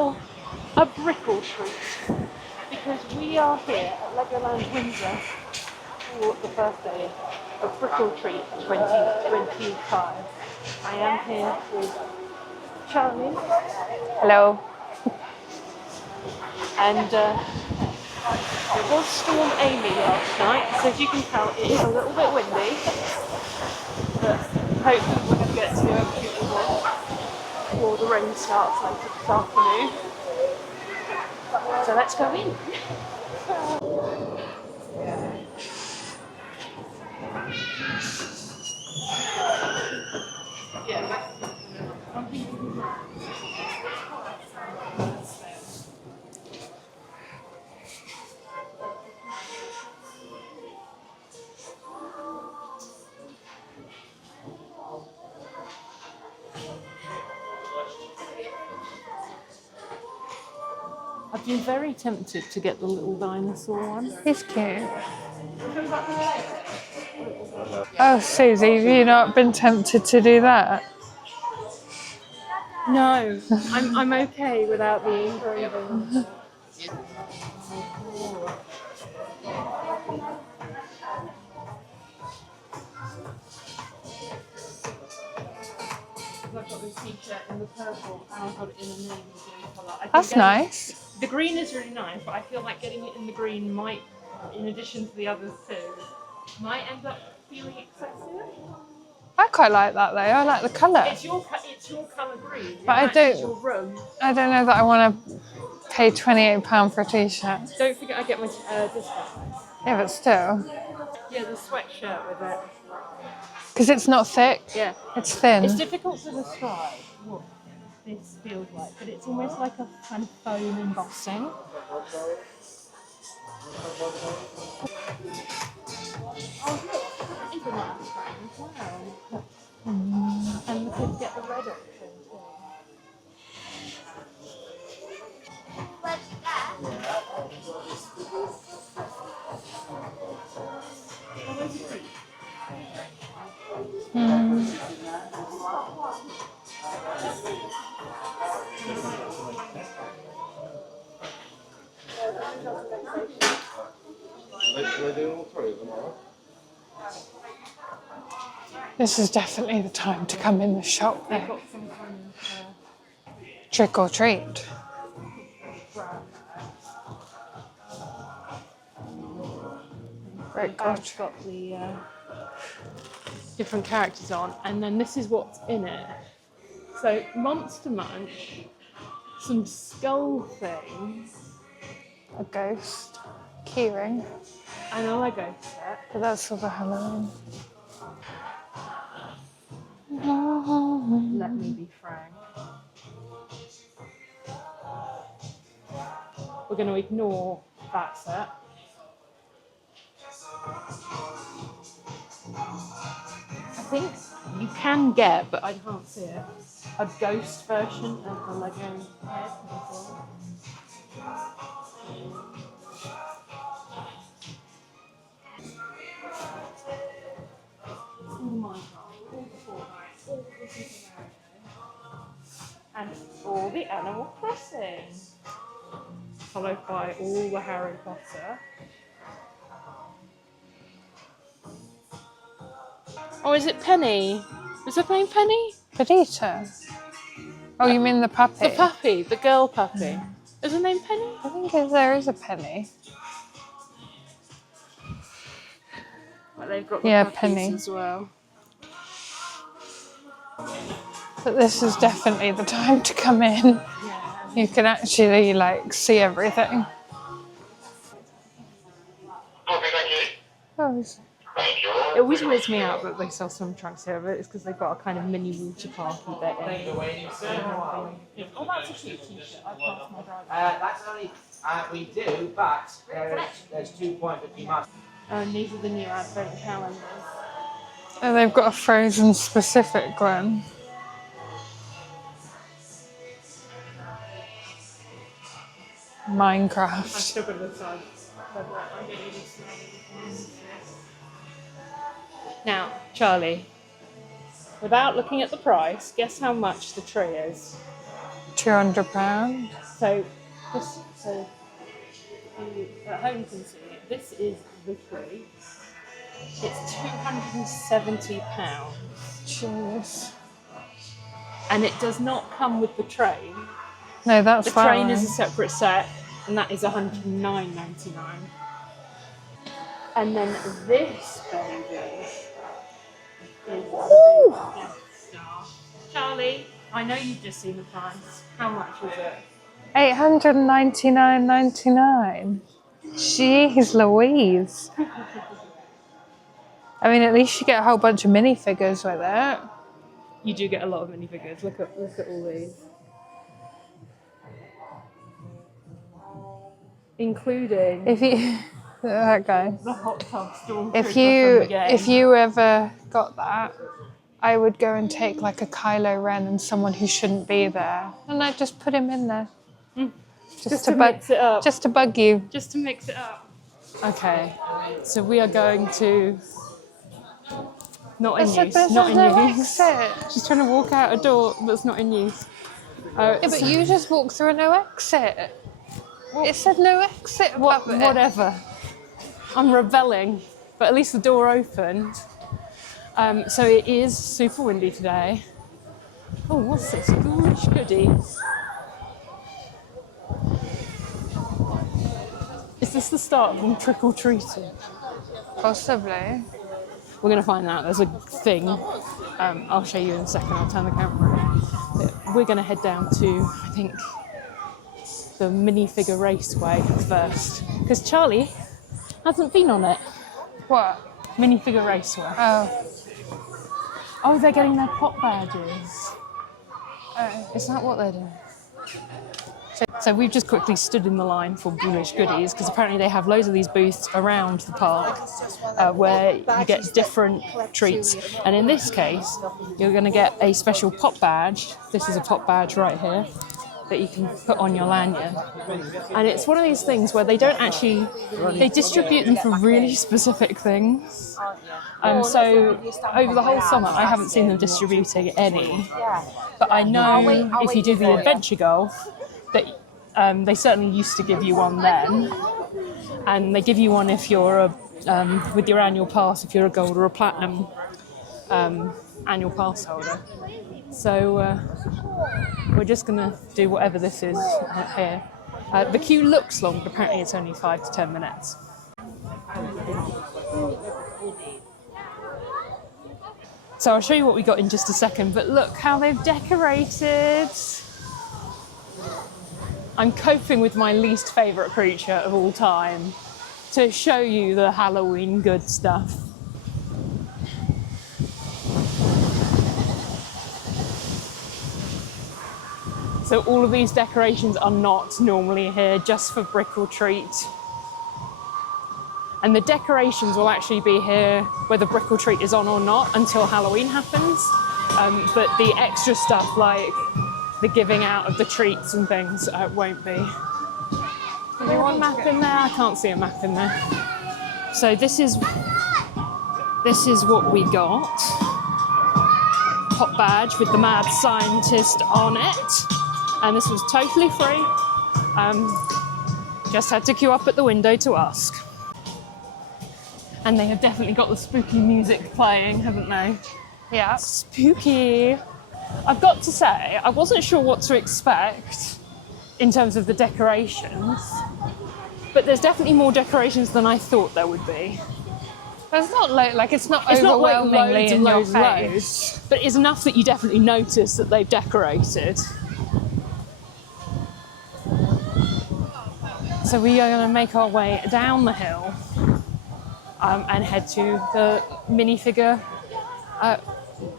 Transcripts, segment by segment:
well, a brickle treat, because we are here at Legoland Windsor for the first day of Brickle Treat 2025. I am here with Charlie. Hello. And it was Storm Amy last night, so as you can tell it is a little bit windy, but hopefully we're going to get to do everything we want before the rain starts later this afternoon. So let's go in. I've been very tempted to get the little dinosaur one. He's cute. Oh, Susie, have you not been tempted to do that? No, I'm okay without the engraving. I've got this t-shirt in the purple and I've got it in a navy blue colour. That's nice. The green is really nice, but I feel like getting it in the green might, in addition to the others too, might end up feeling excessive. I quite like that though. I like the colour. It's your colour green. But I It don't- matches your room. I don't know that I want to pay £28 for a t-shirt. Don't forget I get my discount. Yeah, but still. Yeah, the sweatshirt with it. Because it's not thick. Yeah. It's thin. It's difficult to describe what this feels like, but it's almost like a kind of foam embossing. Oh, look, it's a nice frame as well. And the kids get the red option too. Oh, those are pretty. We're doing all three of them, are This is definitely the time to come in the shop They've though. got some kind of Trick or treat. Trick or bag's treat. got the different characters on, and then this is what's in it. So Monster Munch, some skull things, A ghost. Keyring. and a Lego set. But that's for the Halloween. Let me be frank. We're going to ignore that set. I think you can get, but I can't see it, a ghost version of the Lego head as well. All the Minecraft, all the Fortnite, all the Super Mario, and all the Animal Crossing, followed by all the Harry Potter. Oh, is it Penny? Is her name Penny? Perdita. Oh, you mean the puppy? The puppy, the girl puppy. Is her name Penny? I think there is a penny. Well, they've got the Yeah, puppies Penny. as well. But this is definitely the time to come in. Yeah. You can actually like see everything. Oh, It always weirds me out that they sell swim trunks here, but it's because they've got a kind of mini water parky bit in. Oh, that's a cute t-shirt. I passed my driver. That's only we do, but there's 2 points that you must. And these are the new advent calendars. oh, they've got a Frozen specific one. I've Minecraft. still got to decide whether I get any. Now, Charlie, without looking at the price, guess how much the tree is? £200. So, just so you at home can see it, this is the tree. It's £270. Jeez. And it does not come with the train. No, that's The fine. train is a separate set, and that is £109.99. And then this baby is the Death Star. Charlie, I know you've just seen the price. How much was it? $899.99. Jeez Louise. I mean, at least you get a whole bunch of minifigures with it. You do get a lot of minifigures. Look at all these. Including If you, that guy. the hot tub stormtrooper If from the game. you ever got that, I would go and take like a Kylo Ren and someone who shouldn't be there, and I'd just put him in there, just to mix it up. just to bug you. Just to mix it up. Okay, so we are going to not in use. Not in use. exit. She's trying to walk out a door that's not in use. Yeah, but you just walked through a no exit. It said no exit above it. Whatever. I'm rebelling, but at least the door opened. So it is super windy today. Oh, what's this? Ghoulish Goodies. Is this the start of them trick-or-treating? Possibly. We're going to find out. There's a thing. I'll show you in a second. I'll turn the camera on. But we're going to head down to, I think, the minifigure raceway first. Because Charlie hasn't been on it. What? Minifigure raceway. Oh, they're getting their pop badges. Is that what they're doing? So we've just quickly stood in the line for Ghoulish Goodies because apparently they have loads of these booths around the park where you get different treats. And in this case, you're going to get a special pop badge. This is a pop badge right here that you can put on your lanyard. And it's one of these things where they don't actually, they distribute them for really specific things. So over the whole summer, I haven't seen them distributing any. But I know if you do the adventure golf, that they certainly used to give you one then. And they give you one if you're with your annual pass, if you're a gold or a platinum annual pass holder. So we're just going to do whatever this is here. The queue looks long, but apparently it's only 5 to 10 minutes. So I'll show you what we got in just a second, but look how they've decorated. I'm coping with my least favourite creature of all time to show you the Halloween good stuff. So all of these decorations are not normally here, just for Brick or Treat. And the decorations will actually be here whether Brick or Treat is on or not until Halloween happens. But the extra stuff like the giving out of the treats and things won't be. Is there a map in there? I can't see a map in there. So this is what we got. Pop badge with the mad scientist on it. And this was totally free. Just had to queue up at the window to ask. And they have definitely got the spooky music playing, haven't they? Yeah. Spooky. I've got to say, I wasn't sure what to expect in terms of the decorations, but there's definitely more decorations than I thought there would be. It's not like it's not It's not like overwhelmingly loads in and your loads, face. but it's enough that you definitely notice that they've decorated. So we are going to make our way down the hill and head to the minifigure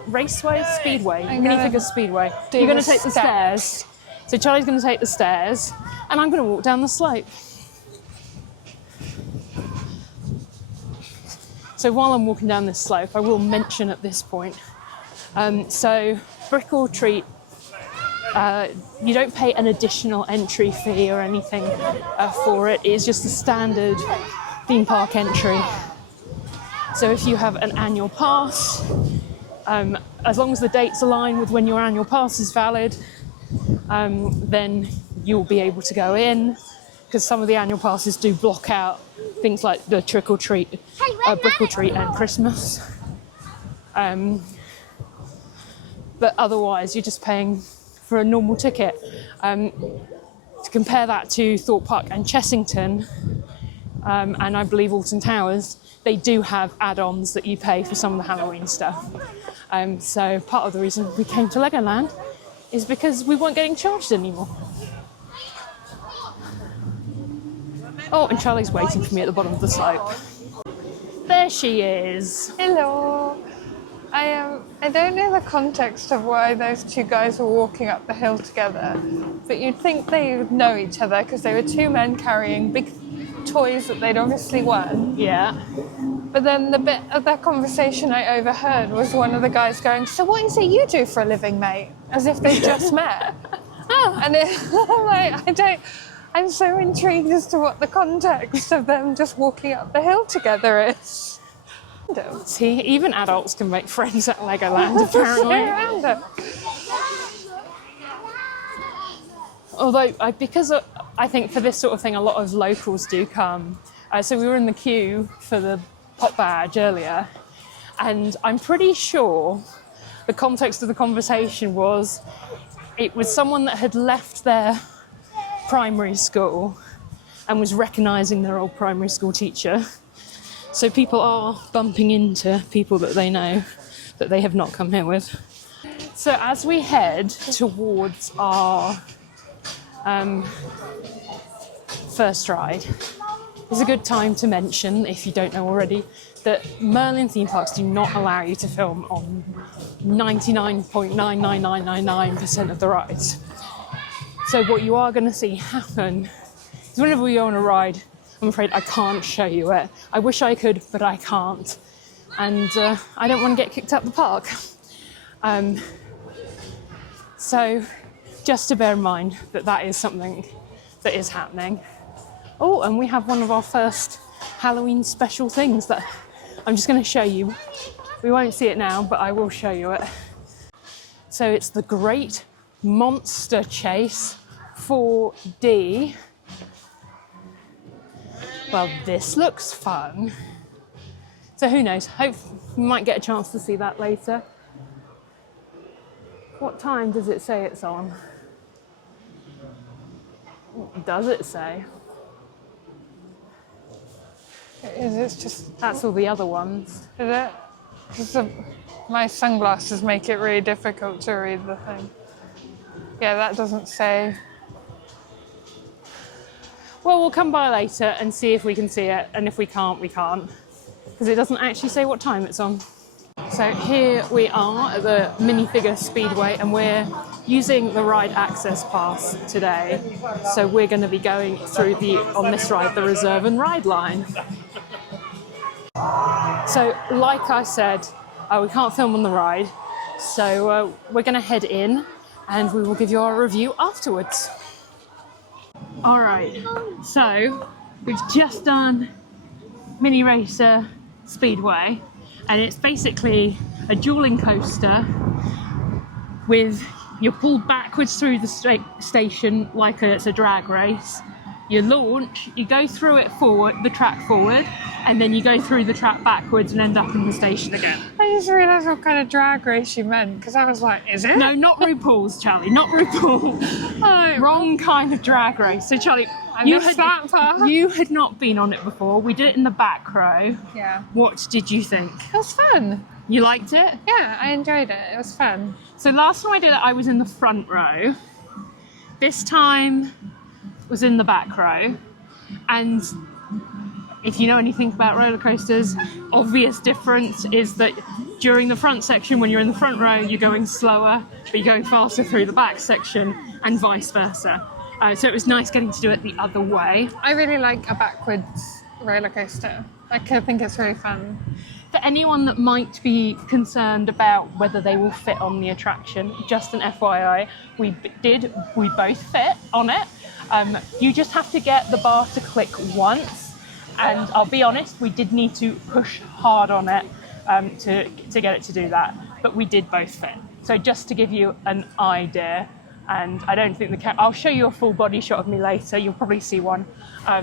raceway, speedway, minifigure speedway. You're going to take the stairs. So Charlie's going to take the stairs, and I'm going to walk down the slope. So while I'm walking down this slope, I will mention at this point. So Brick or Treat, you don't pay an additional entry fee or anything for it. It is just a standard theme park entry. So if you have an annual pass, as long as the dates align with when your annual pass is valid, then you'll be able to go in, because some of the annual passes do block out things like the trick or treat, brick or treat and Christmas. But otherwise you're just paying for a normal ticket. To compare that to Thorpe Park and Chessington, and I believe Alton Towers, they do have add-ons that you pay for some of the Halloween stuff. So part of the reason we came to Legoland is because we weren't getting charged anymore. Oh, and Charlie's waiting for me at the bottom of the slope. There she is. Hello. I don't know the context of why those two guys were walking up the hill together, but you'd think they would know each other because they were two men carrying big toys that they'd obviously won. Yeah. But then the bit of that conversation I overheard was one of the guys going, "So what is it you do for a living, mate?" As if they just met. And I'm so intrigued as to what the context of them just walking up the hill together is. See, even adults can make friends at Legoland, apparently. Although, because I think for this sort of thing, a lot of locals do come. So we were in the queue for the pop badge earlier, and I'm pretty sure the context of the conversation was it was someone that had left their primary school and was recognising their old primary school teacher. So people are bumping into people that they know that they have not come here with. So as we head towards our first ride, it's a good time to mention, if you don't know already, that Merlin theme parks do not allow you to film on 99.99999% of the rides. So what you are going to see happen is whenever we go on a ride, I'm afraid I can't show you it. I wish I could, but I can't. And I don't want to get kicked out the park. So just to bear in mind that that is something that is happening. Oh, and we have one of our first Halloween special things that I'm just going to show you. We won't see it now, but I will show you it. So it's the Great Monster Chase 4D. Well, this looks fun. So who knows, hope we might get a chance to see that later. What time does it say it's on? What does it say? It's just... That's all the other ones. Is it? My sunglasses make it really difficult to read the thing. Yeah, that doesn't say. Well, we'll come by later and see if we can see it, and if we can't, we can't. Because it doesn't actually say what time it's on. So here we are at the Minifigure Speedway, and we're using the ride access pass today. So we're going to be going through on this ride, the reserve and ride line. So like I said, we can't film on the ride. So we're going to head in and we will give you our review afterwards. All right, so we've just done Mini Racer Speedway, and it's basically a dueling coaster with, you're pulled backwards through the station like it's a drag race. You launch, you go through it forward, the track forward, and then you go through the track backwards and end up in the station again. I just realised what kind of drag race you meant, because I was like, is it? No, not RuPaul's, Charlie, not RuPaul. Oh, Wrong kind of drag race. So Charlie, you had not been on it before. We did it in the back row. Yeah. What did you think? It was fun. You liked it? Yeah, I enjoyed it. It was fun. So last time I did it, I was in the front row. This time was in the back row. And if you know anything about roller coasters, obvious difference is that during the front section, when you're in the front row, you're going slower, but you're going faster through the back section, and vice versa. So it was nice getting to do it the other way. I really like a backwards roller coaster. Like, I think it's really fun. For anyone that might be concerned about whether they will fit on the attraction, just an FYI, we both fit on it. You just have to get the bar to click once, and I'll be honest, we did need to push hard on it to get it to do that, but we did both fit. So just to give you an idea, And I don't think I'll show you a full body shot of me later. You'll probably see one,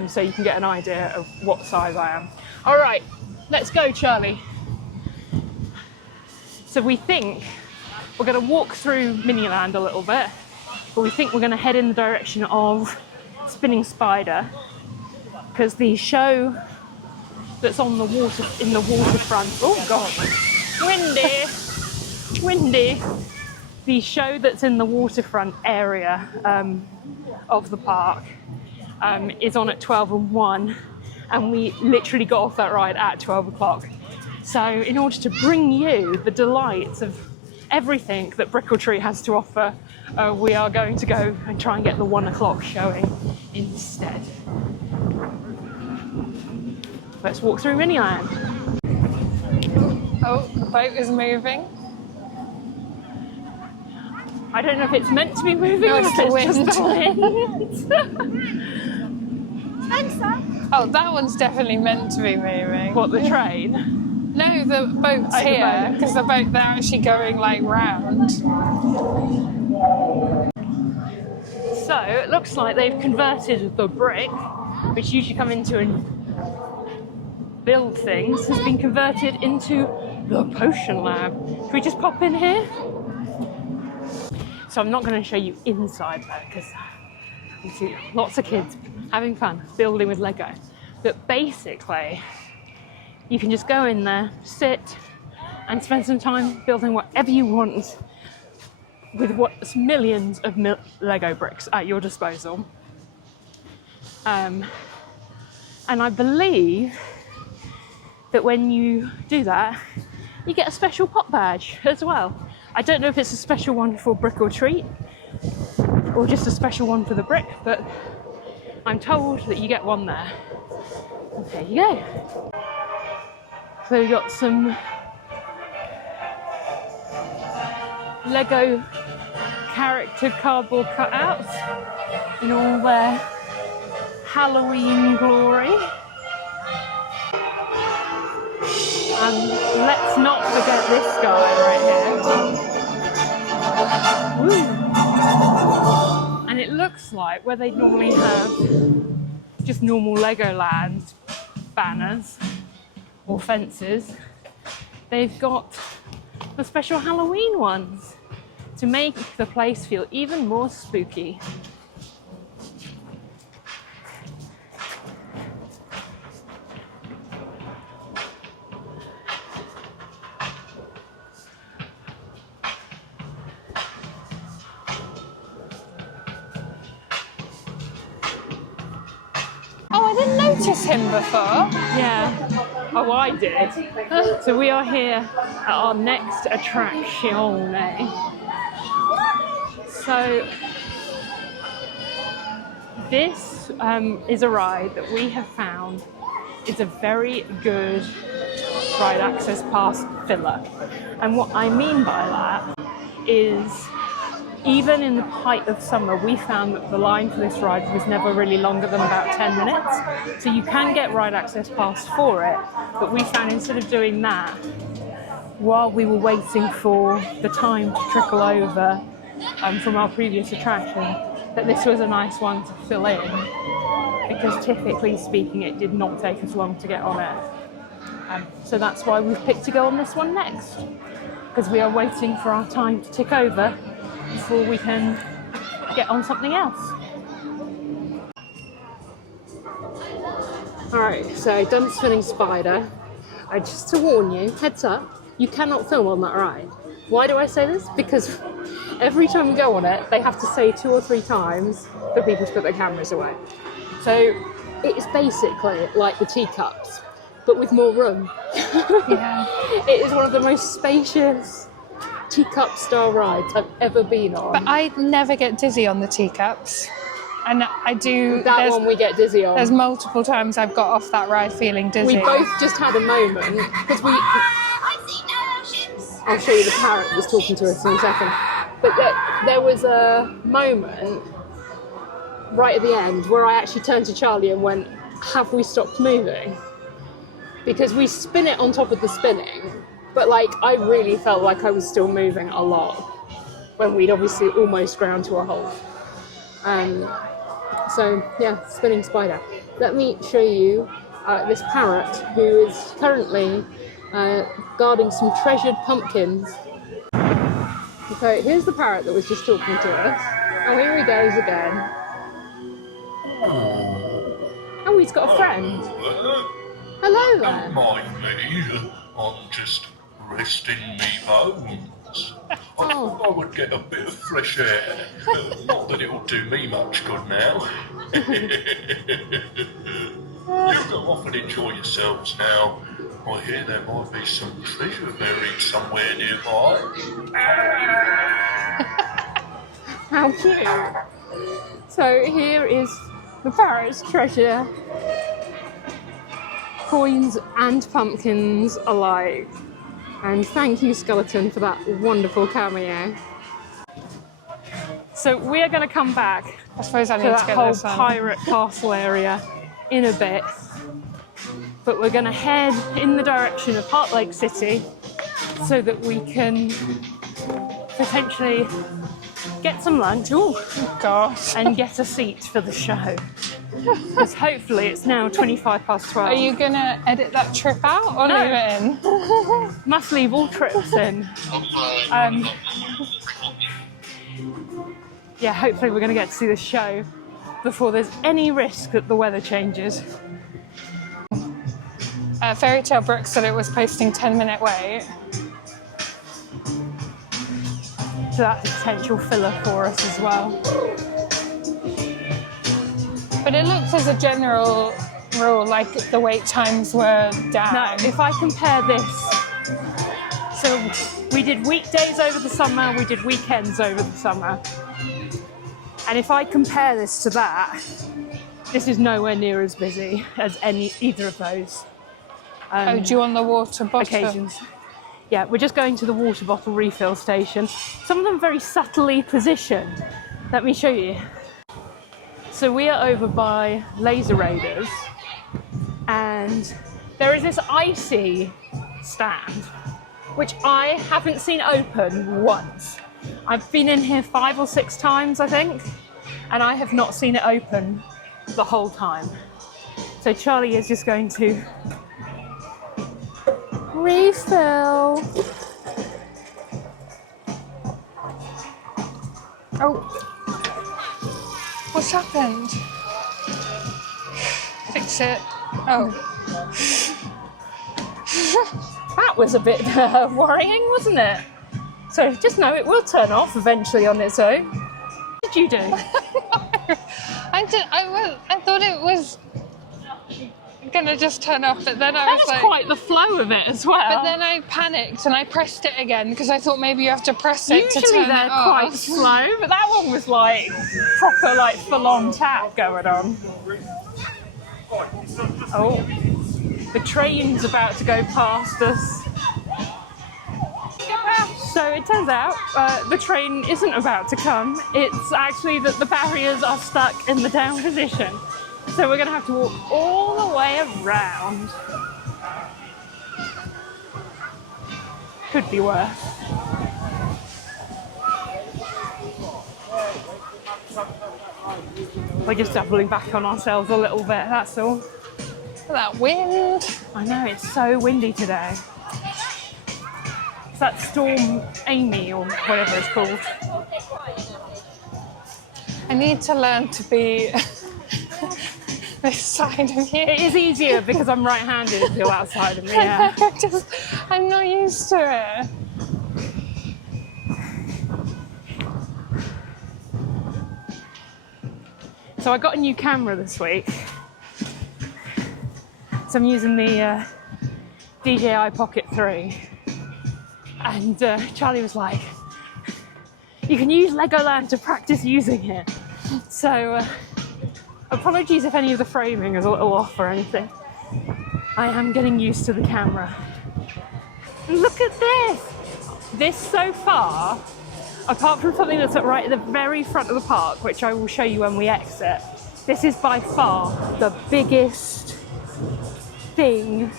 so you can get an idea of what size I am. All right, let's go, Charlie. So we think we're going to walk through Miniland a little bit, but we think we're going to head in the direction of Spinning Spider, because the show that's on the water, in the waterfront, oh gosh, windy. The show that's in the waterfront area of the park is on at 12 and 1, and we literally got off that ride at 12 o'clock. So in order to bring you the delights of everything that Brickletree has to offer, we are going to go and try and get the 1 o'clock showing instead. Let's walk through Miniland. Oh, the boat is moving. I don't know if it's meant to be moving or if it's just the wind. Spencer! Oh, that one's definitely meant to be moving. What, the train? No, the boat's Oh, the here, boat. because the boat, they're actually going like round. So it looks like they've converted the brick, which usually come into and build things, has been converted into the potion lab. Can we just pop in here? So I'm not going to show you inside though, because you see lots of kids having fun building with Lego. But basically, you can just go in there, sit, and spend some time building whatever you want with what's millions of Lego bricks at your disposal. And I believe that when you do that, you get a special pot badge as well. I don't know if it's a special one for Brick or Treat or just a special one for the brick, but I'm told that you get one there. And there you go. So we've got some Lego character cardboard cutouts in all their Halloween glory. And let's not forget this guy right here. Woo. And it looks like where they normally have just normal Legoland banners or fences, they've got the special Halloween ones to make the place feel even more spooky. Oh, I didn't notice him before. Yeah. Oh, I did. So we are here at our next attraction. So this is a ride that we have found is a very good ride access pass filler. And what I mean by that is, even in the height of summer, we found that the line for this ride was never really longer than about 10 minutes. So you can get ride access pass for it, but we found instead of doing that, while we were waiting for the time to trickle over from our previous attraction, that this was a nice one to fill in, because typically speaking, it did not take us long to get on it. So that's why we've picked to go on this one next, because we are waiting for our time to tick over before we can get on something else. Alright, so done Spinning Spider. Just to warn you, heads up, you cannot film on that ride. Why do I say this? Because every time we go on it, they have to say 2 or 3 times for people to put their cameras away. So it's basically like the teacups, but with more room. Yeah. It is one of the most spacious teacup style rides I've ever been on. But I never get dizzy on the teacups. And I do. That one we get dizzy on. There's multiple times I've got off that ride feeling dizzy. We both just had a moment because I'll show you the parrot that was talking to us in a second. But there was a moment right at the end where I actually turned to Charlie and went, "Have we stopped moving?" Because we spin it on top of the spinning, but like I really felt like I was still moving a lot. when we'd obviously almost ground to a halt. So yeah, spinning spider. Let me show you this parrot who is currently guarding some treasured pumpkins. So here's the parrot that was just talking to us. And here he goes again. Oh, he's got a friend. Hello there. Don't mind me, I'm just resting me bones. I thought I would get a bit of fresh air. Not that it'll do me much good now. You go off and enjoy yourselves now. I hear there might be some treasure buried somewhere nearby. How cute. So here is the parrot's treasure. Coins and pumpkins alike. And thank you, Skeleton, for that wonderful cameo. So we are going to come back I suppose I to need to that get whole this on. pirate castle area in a bit. But we're going to head in the direction of Heart Lake City so that we can potentially get some lunch Gosh. and get a seat for the show. Because hopefully it's now 12:25. Are you going to edit that trip out or No. leave it in? Must leave all trips in. Yeah, hopefully we're going to get to see the show before there's any risk that the weather changes. Fairy Tale Brooks said it was posting 10-minute wait. So that's a potential filler for us as well. But it looks as a general rule like the wait times were down. Now, if I compare this, so we did weekdays over the summer, we did weekends over the summer. And if I compare this to that, this is nowhere near as busy as either of those Oh, do you want the water bottle? occasions. Yeah, we're just going to the water bottle refill station. Some of them very subtly positioned. Let me show you. So we are over by Laser Raiders, and there is this icy stand, which I haven't seen open once. I've been in here 5 or 6 times, I think, and I have not seen it open the whole time. So Charlie is just going to refill. Oh. What's happened? Fix it. Oh. That was a bit worrying, wasn't it? So just know it will turn off eventually on its own. What did you do? I thought it was gonna just turn off, but then I That was was like, quite the flow of it as well. but then I panicked and I pressed it again because I thought maybe you have to press it to Usually turn they're it quite off. slow, but that one was like proper, like full-on tap going on. Oh, the train's about to go past us. So it turns out the train isn't about to come. It's actually that the barriers are stuck in the down position. So we're going to have to walk all the way around. Could be worse. We're just doubling back on ourselves a little bit, that's all. That wind. I know, it's so windy today. It's that Storm Amy or whatever it's called. I need to learn to be this side of you. It is easier because I'm right-handed if you're outside of me, yeah. I'm not used to it. So I got a new camera this week. So I'm using the DJI Pocket 3. And Charlie was like, you can use Legoland to practice using it. So apologies if any of the framing is a little off or anything. I am getting used to the camera. Look at this! This so far, apart from something that's right at the very front of the park, which I will show you when we exit, this is by far the biggest thing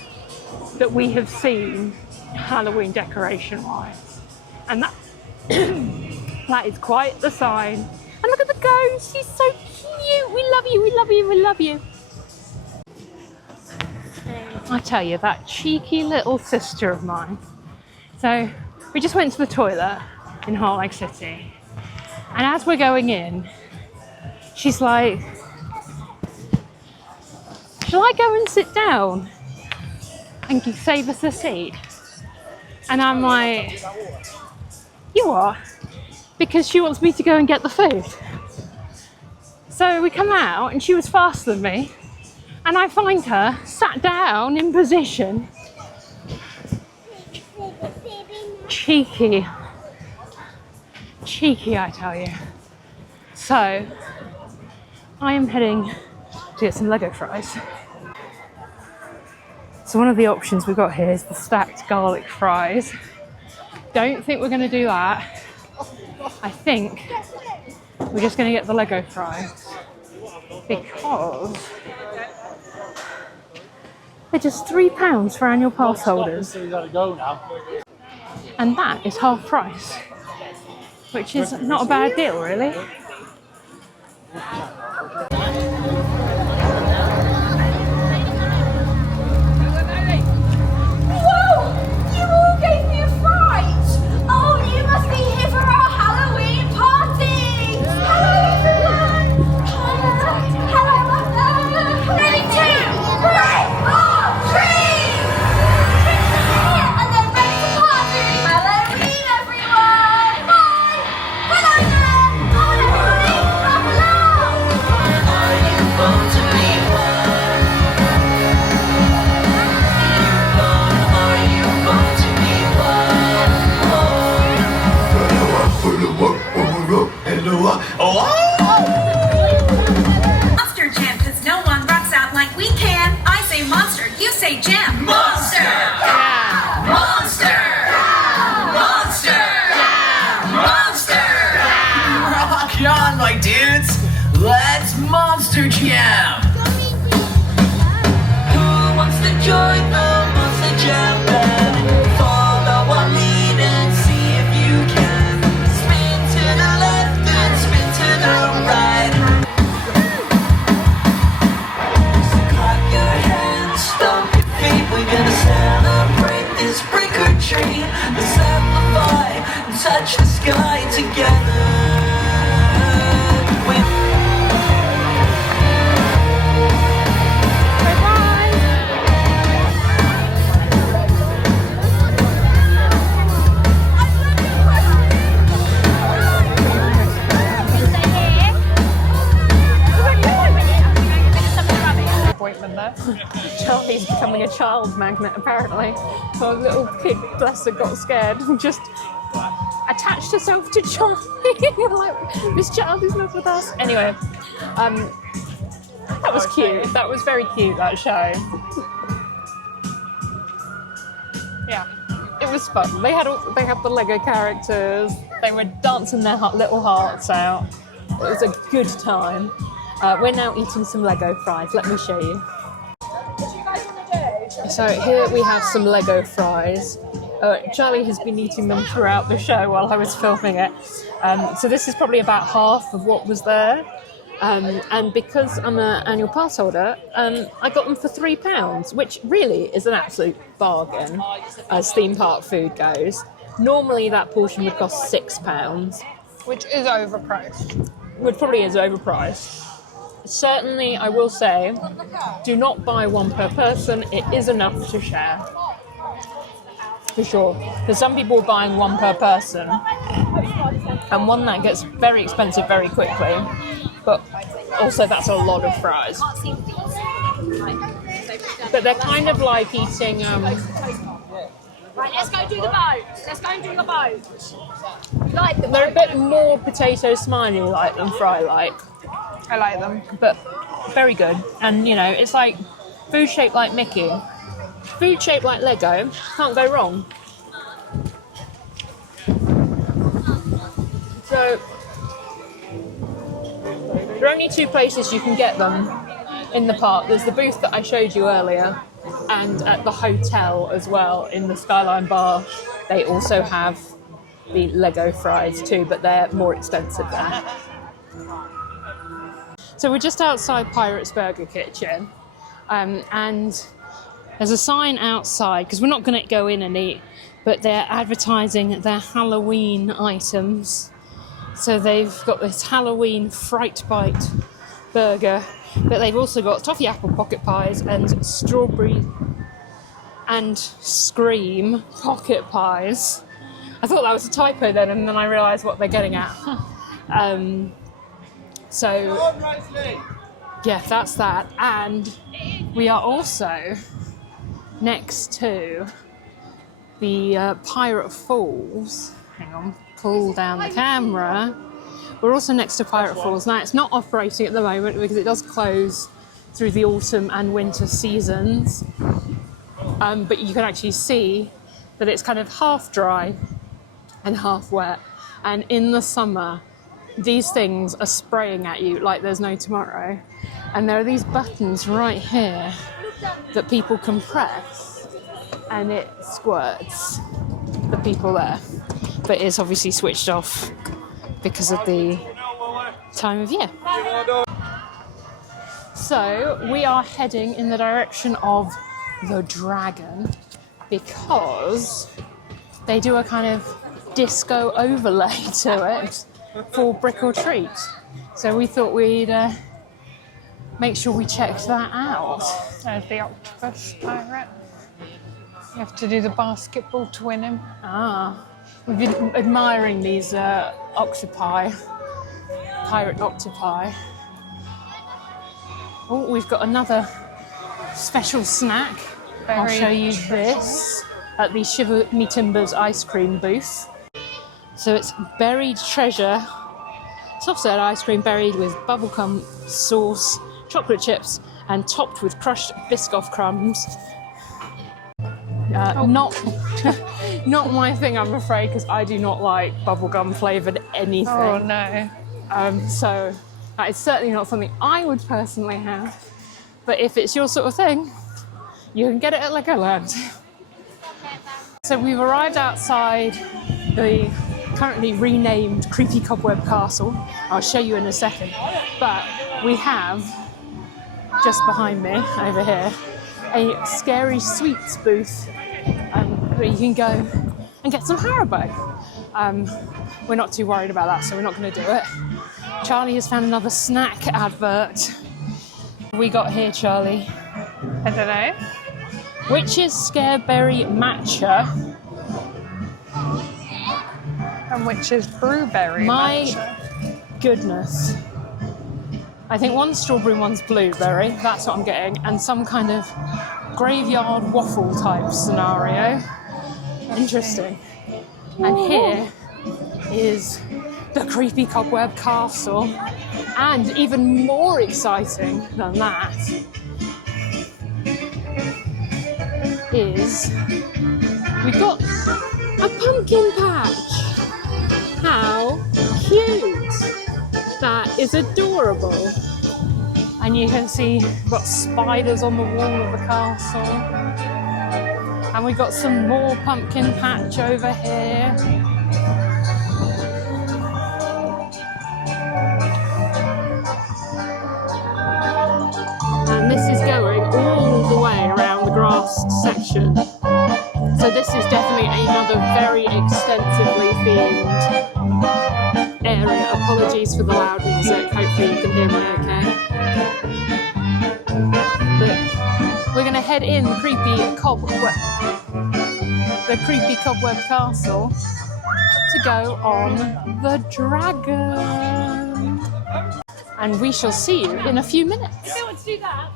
that we have seen Halloween decoration-wise. And that That is quite the sign. And look at the ghost, she's so cute. We love you, we love you, we love you. I tell you, that cheeky little sister of mine. So we just went to the toilet in Heart Lake City. And as we're going in, she's like, shall I go and sit down and save us a seat? And I'm like, you are? Because she wants me to go and get the food. So we come out and she was faster than me. And I find her sat down in position. Cheeky. Cheeky, I tell you. So I am heading to get some Lego fries. So one of the options we've got here is the stacked garlic fries. Don't think we're going to do that. I think we're just going to get the Lego fries because they're just £3 for annual pass holders. And that is half price, which is not a bad deal, really. Monster Jam, because no one rocks out like we can. I say monster, you say jam. Monster! Yeah. Monster! Yeah. Monster! Yeah. Monster! Yeah. Rock on, my dudes! Let's Monster Jam! Who wants to join the Monster Jam band? Follow our lead and see if you can. Spin to the left and spin to the right. So clap your hands, stomp your feet. We're gonna celebrate this breaker tree. Let's amplify and touch the sky together. There. Charlie's becoming a child magnet apparently. So a little kid, bless her, got scared and just attached herself to Charlie. We're like, this child is not with us. Anyway, that was cute. That was very cute, that show. Yeah, it was fun. They had the Lego characters. They were dancing their little hearts out. It was a good time. We're now eating some Lego fries. Let me show you. So here we have some Lego fries. Charlie has been eating them throughout the show while I was filming it. So this is probably about half of what was there. And because I'm an annual pass holder, I got them for £3, which really is an absolute bargain as theme park food goes. Normally that portion would cost £6. Which is overpriced. Which probably is overpriced. Certainly, I will say, do not buy one per person. It is enough to share. For sure. Because some people are buying one per person. And one that gets very expensive very quickly. But also that's a lot of fries. But they're kind of like eating... Right, let's go do the boat. Let's go and do the boat. Like them. They're a bit more potato smiley-like than fry-like. I like them. But very good. And, you know, it's like food shaped like Mickey. Food shaped like Lego. Can't go wrong. So, there are only two places you can get them in the park. There's the booth that I showed you earlier, and at the hotel as well, in the Skyline Bar, they also have the Lego fries too, but they're more expensive there. So we're just outside Pirates Burger Kitchen, and there's a sign outside, because we're not going to go in and eat, but they're advertising their Halloween items. So they've got this Halloween Fright Bite burger, but they've also got toffee apple pocket pies and strawberry and Scream pocket pies. I thought that was a typo then, and then I realised what they're getting at. So, yeah, that's that. And we are also next to the Pirate Falls. Hang on, pull down the camera. We're also next to Pirate Falls. Now, it's not operating at the moment because it does close through the autumn and winter seasons. But you can actually see that it's kind of half dry and half wet. And in the summer, these things are spraying at you like there's no tomorrow. And there are these buttons right here that people can press, and it squirts the people there. But it's obviously switched off because of the time of year. So we are heading in the direction of the Dragon because they do a kind of disco overlay to it for Brick or Treat. So we thought we'd make sure we checked that out. There's the octopus pirate. You have to do the basketball to win him. Ah, we've been admiring these octopi, pirate octopi. Oh, we've got another special snack. I'll show you this at the Shiver Me Timbers ice cream booth. So it's buried treasure, soft serve ice cream buried with bubblegum sauce, chocolate chips, and topped with crushed Biscoff crumbs. Not my thing, I'm afraid, because I do not like bubblegum flavoured anything. Oh no. So that is certainly not something I would personally have. But if it's your sort of thing, you can get it at Legoland. So we've arrived outside the currently renamed Creepy Cobweb Castle. I'll show you in a second. But we have, just behind me, over here, a Scary Sweets booth where you can go and get some Haribo. We're not too worried about that, so we're not going to do it. Charlie has found another snack advert. We got here, Charlie. I don't know. Which is Scareberry Matcha. And which is Brewberry My matcha. goodness. I think one's strawberry, one's blueberry. That's what I'm getting. And some kind of graveyard waffle type scenario. Interesting. And here is the Creepy Cobweb Castle. And even more exciting than that is we've got a pumpkin patch. How cute! That is adorable. And you can see we've got spiders on the wall of the castle. And we've got some more pumpkin patch over here. And this is going all the way around the grass section. So this is definitely another very extensively themed area. Apologies for the loud music. Hopefully you can hear me okay. But we're going to head in the Creepy Cobweb Castle to go on the Dragon. And we shall see you in a few minutes. Who wants to do that?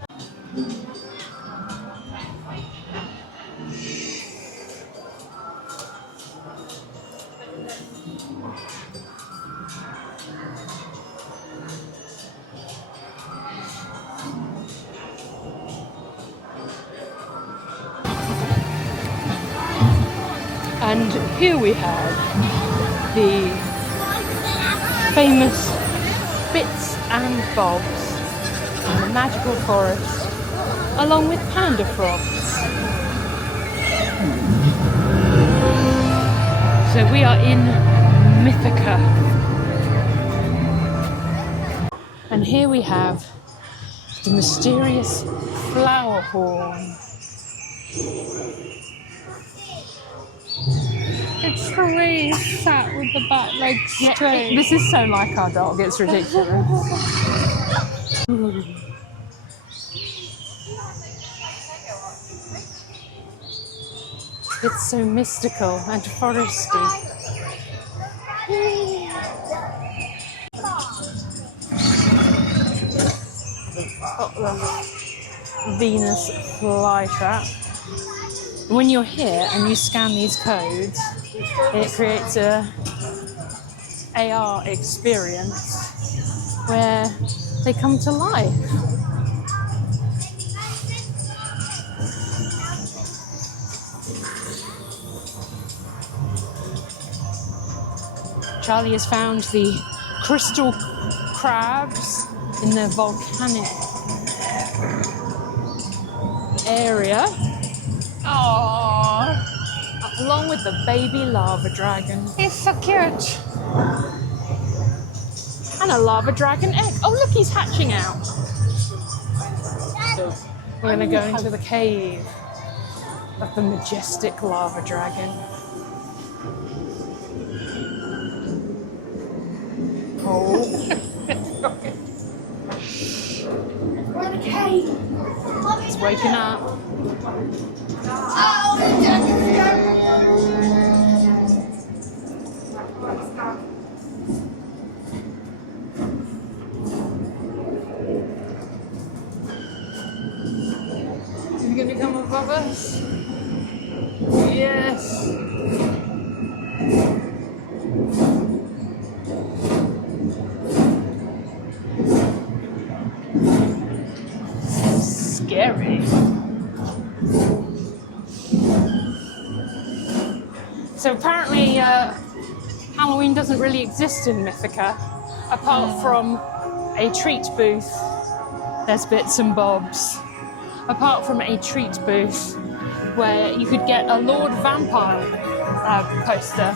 And here we have the famous Bits and Bobs in the magical forest, along with panda frogs. So we are in Mythica. And here we have the mysterious flower horn. It's the way he's sat with the back legs straight. This is so like our dog, it's ridiculous. It's so mystical and foresty. Got the Venus flytrap. When you're here and you scan these codes, it creates a AR experience where they come to life. Charlie has found the crystal crabs in the volcanic area. Aww, Along with the baby lava dragon. he's so cute. And a lava dragon egg. Oh look, he's hatching out. We're gonna go into the cave of the majestic lava dragon. Oh. He's waking up. Is he gonna come above us? Yes. Scary. So apparently Halloween doesn't really exist in Mythica, apart from a treat booth. There's bits and bobs. Apart from a treat booth where you could get a Lord Vampire poster.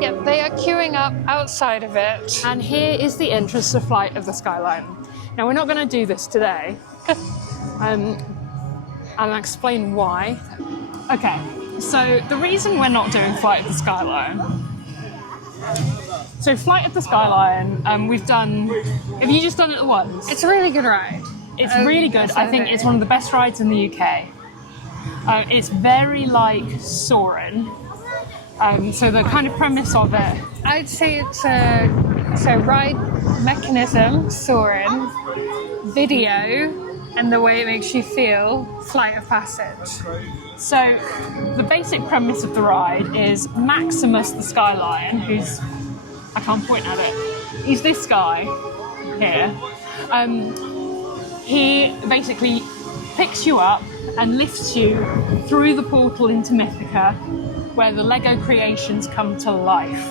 Yep, they are queuing up outside of it. And here is the entrance to Flight of the Skyline. Now we're not going to do this today. I'll explain why. Okay, so the reason we're not doing Flight of the Skyline. So Flight of the Skyline, we've done. Have you just done it once? It's a really good ride. It's really good. yes, I I think do. it's one of the best rides in the UK. It's very like Soarin'. So the kind of premise of it. I'd say it's a ride mechanism, soaring, video, and the way it makes you feel, flight of passage. So the basic premise of the ride is Maximus the Sky Lion, who's, I can't point at it, he's this guy here. He basically picks you up and lifts you through the portal into Mythica, where the Lego creations come to life.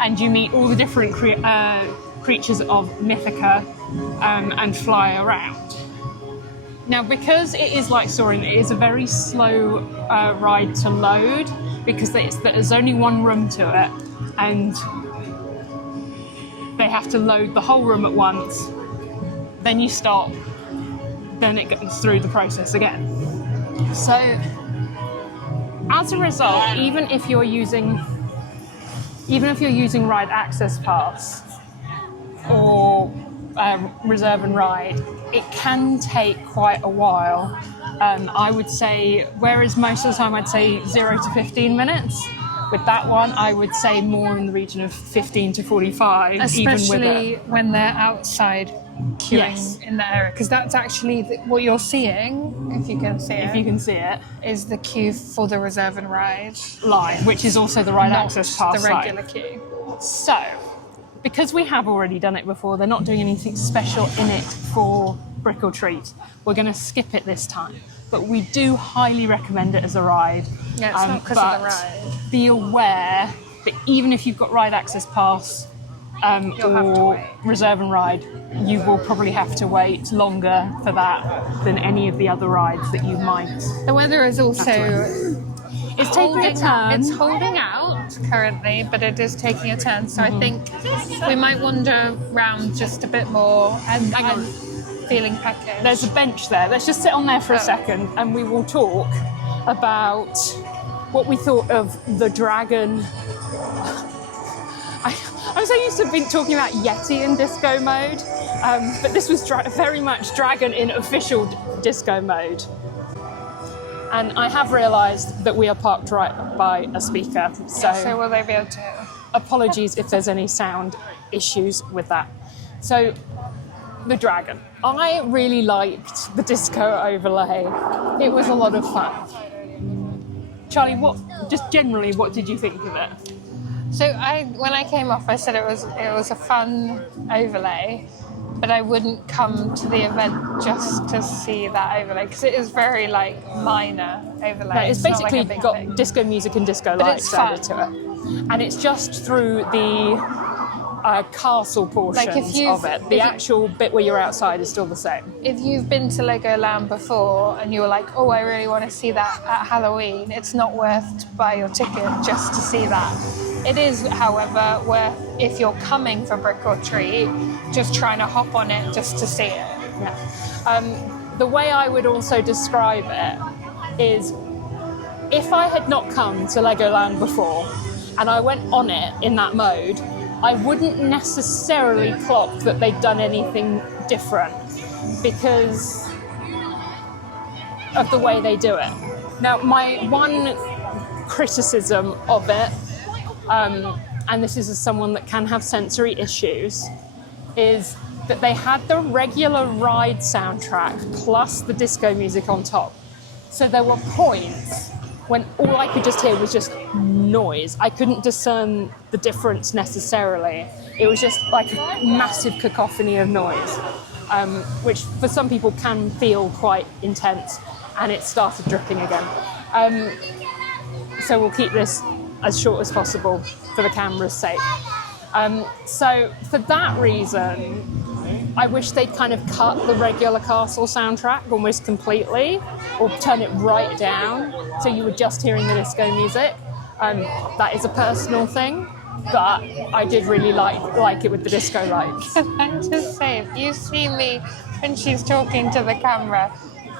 And you meet all the different creatures of Mythica and fly around. Now, because it is like Soarin', it is a very slow ride to load because there's only one room to it and they have to load the whole room at once. Then you stop, then it goes through the process again. So, as a result, even if you're using Ride Access Pass or Reserve and Ride, it can take quite a while. I would say, whereas most of the time I'd say 0 to 15 minutes, with that one I would say more in the region of 15 to 45, even with Especially it. when they're outside queuing Yes. in the area, because that's actually what you're seeing, if you can see it, If you can see it, is the queue for the Reserve and Ride, line, which is also the Ride not Access Pass the line. regular queue. So, because we have already done it before, they're not doing anything special in it for Brick or Treat. We're going to skip it this time. But we do highly recommend it as a ride. Yeah, it's not because of the but ride. Be aware that even if you've got Ride Access Pass You'll have to or wait. Reserve and Ride, you will probably have to wait longer for that than any of the other rides that you might. The weather is also It's taking a turn. It's holding out, not currently, but it is taking a turn. So I think we might wander around just a bit more. And I'm feeling peckish. There's a bench there. Let's just sit on there for a Oh. second and we will talk about what we thought of the dragon. I'm so used to been talking about Yeti in disco mode, but this was very much dragon in official disco mode. And I have realised that we are parked right by a speaker, So will they be able to hear? apologies if there's any sound issues with that. So, the dragon. I really liked the disco overlay. It was a lot of fun. Charlie, just generally, what did you think of it? So when I came off, I said it was a fun overlay, but I wouldn't come to the event just to see that overlay because it is very like minor overlay. Right, it's not like basically a big got thing. disco music and disco But lights it's added to it. And it's just through the castle portions of it. The actual bit where you're outside is still the same. If you've been to Legoland before and you were like, oh, I really want to see that at Halloween, it's not worth to buy your ticket just to see that. It is, however, worth, if you're coming for Brick or Treat, just trying to hop on it just to see it. Yeah. The way I would also describe it is if I had not come to Legoland before and I went on it in that mode, I wouldn't necessarily clock that they'd done anything different because of the way they do it. Now, my one criticism of it, and this is as someone that can have sensory issues, is that they had the regular ride soundtrack plus the disco music on top. So there were points when all I could just hear was just noise. I couldn't discern the difference necessarily. It was just like a massive cacophony of noise, which for some people can feel quite intense, and it started dripping again. So we'll keep this as short as possible for the camera's sake. So for that reason, I wish they'd kind of cut the regular castle soundtrack almost completely, or turn it right down so you were just hearing the disco music. That is a personal thing, but I did really like it with the disco lights. I'm just saying, you see me when she's talking to the camera,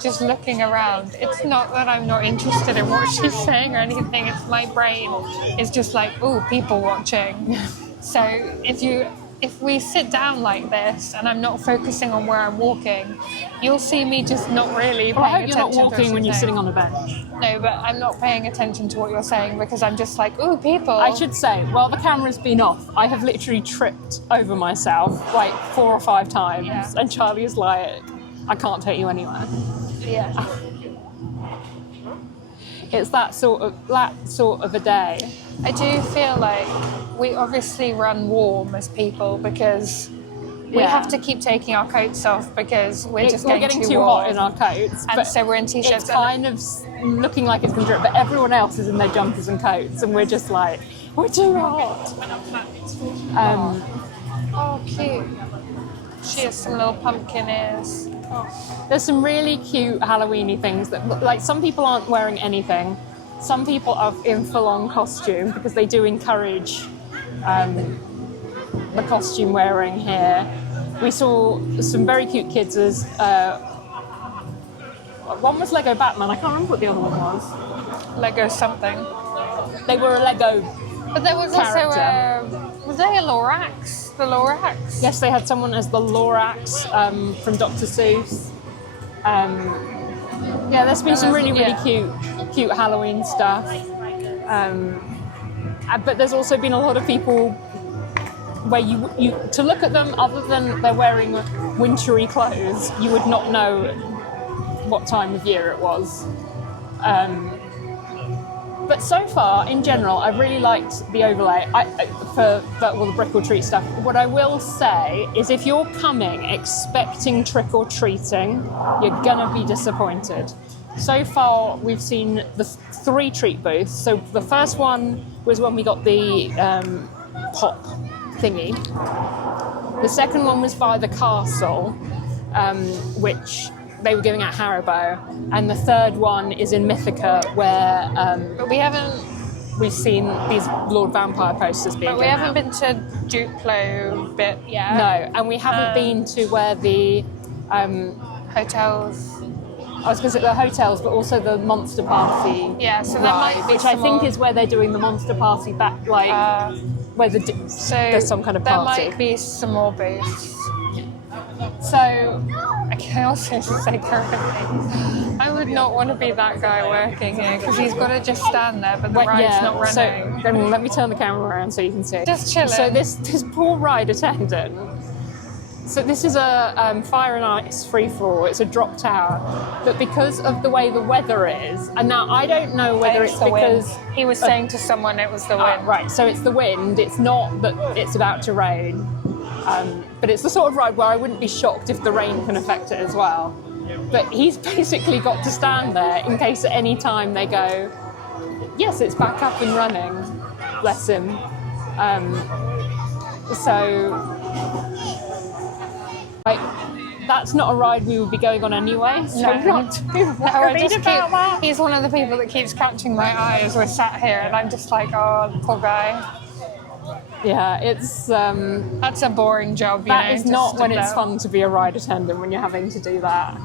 just looking around. It's not that I'm not interested in what she's saying or anything. It's my brain is just like, oh, people watching. So if we sit down like this and I'm not focusing on where I'm walking, you'll see me just not really paying Well, I hope attention you're not to what walking when she's you're saying. sitting on a bench. No, but I'm not paying attention to what you're saying because I'm just like, ooh, people. I should say, while the camera's been off, I have literally tripped over myself like 4 or 5 times, Yeah. and Charlie is like, I can't take you anywhere. Yeah. It's that sort of a day. I do feel like we obviously run warm as people because we Yeah. have to keep taking our coats off because we're just We're getting, getting too warm. hot in our coats, And but so we're in t-shirts. it's kind of looking like it's going to drip, but everyone else is in their jumpers and coats, and we're just like, we're too hot. Oh, cute. She has some little pumpkin ears. There's some really cute Halloween-y things that, like, some people aren't wearing anything. Some people are in full-on costume because they do encourage the costume wearing here. We saw some very cute kids as one was Lego Batman. I can't remember what the other one was. Lego something. They were a Lego. But there was also was there a Lorax? The Lorax? Yes, they had someone as the Lorax from Dr. Seuss. Yeah, there's been some really cute Halloween stuff. But there's also been a lot of people where you to look at them, other than they're wearing wintry clothes, you would not know what time of year it was. But so far, in general, I really liked the overlay for the Brick or Treat stuff. What I will say is if you're coming expecting trick or treating, you're gonna be disappointed. So far, we've seen the 3 treat booths. So the first one was when we got the pop thingy. The second one was by the castle, which they were giving out Haribo, and the third one is in Mythica, where But we haven't we've seen these Lord Vampire posters being But we given haven't out. been to Duplo bit yet. No, and we haven't been to where the Hotels. I was going to say the hotels, but also the Monster Party. Yeah, so there ride, might be which I some think more- is where they're doing the Monster Party back, like where there's some kind of party. There might be some more booths. So I can also say currently, I would not want to be that guy working here because he's got to just stand there, but the ride's not running. So then let me turn the camera around so you can see. Just chilling. So this poor ride attendant. So this is a fire and ice free fall. It's a drop tower, but because of the way the weather is, and now I don't know whether it's the because wind. He was saying to someone it was the wind. right. So it's the wind. It's not that it's about to rain, but it's the sort of ride where I wouldn't be shocked if the rain can affect it as well. But he's basically got to stand there in case at any time they go, yes, it's back up and running. Bless him. Like, that's not a ride we would be going on anyway, so I'm not too worried about that. He's one of the people that keeps catching my eye as we're sat here, and I'm just like, oh, poor guy. Yeah, it's That's a boring job, you know. that is to not sit when it's there. fun to be a ride attendant when you're having to do that.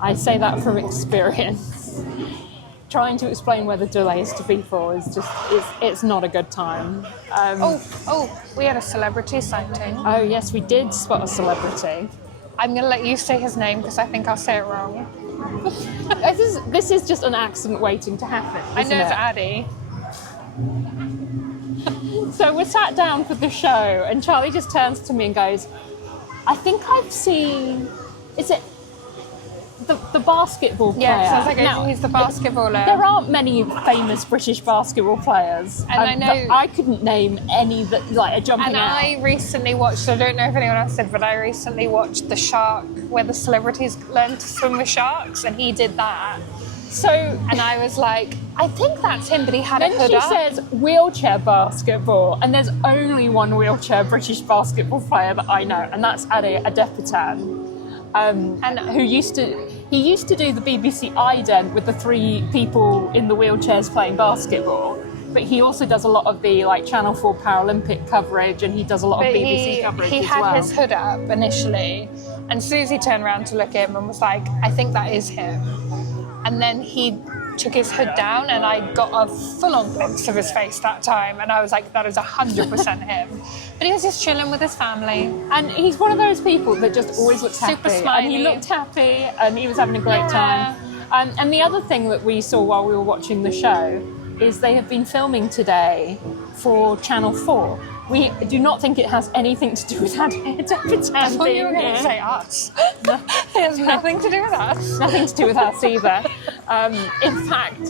I say that from experience. Trying to explain where the delays to people is just it's not a good time. We had a celebrity sighting. Oh yes, we did spot a celebrity. I'm going to let you say his name because I think I'll say it wrong. This is just an accident waiting to happen. I know isn't it's it? Addie. So we're sat down for the show, and Charlie just turns to me and goes, "I think I've seen. Is it the basketball player?" Yeah, sounds like Now, he's the basketballer. There aren't many famous British basketball players, And I know- but I couldn't name any that like are jumping And out. I recently watched, I don't know if anyone else did, but I recently watched The Shark, where the celebrities learn to swim with sharks, and he did that. So, And I was like, I think that's him, but he had a then hood she up. says wheelchair basketball, and there's only one wheelchair British basketball player that I know, and that's Ade Adepitan. And who used to do the BBC ident with the 3 people in the wheelchairs playing basketball, but he also does a lot of the like Channel 4 Paralympic coverage, and he does a lot of But BBC coverage he as had well. his hood up initially, and Susie turned around to look at him and was like, I think that is him. And then he took his hood down, and I got a full-on glimpse of his face that time, and I was like, that is 100% him. But he was just chilling with his family. And he's one of those people that just always looks Super happy. smiley. And he looked happy, and he was having a great time. And the other thing that we saw while we were watching the show is they have been filming today for Channel 4. We do not think it has anything to do with Adepitan I thought you were being going to here. say us. It has nothing to do with us. Nothing to do with us either. In fact,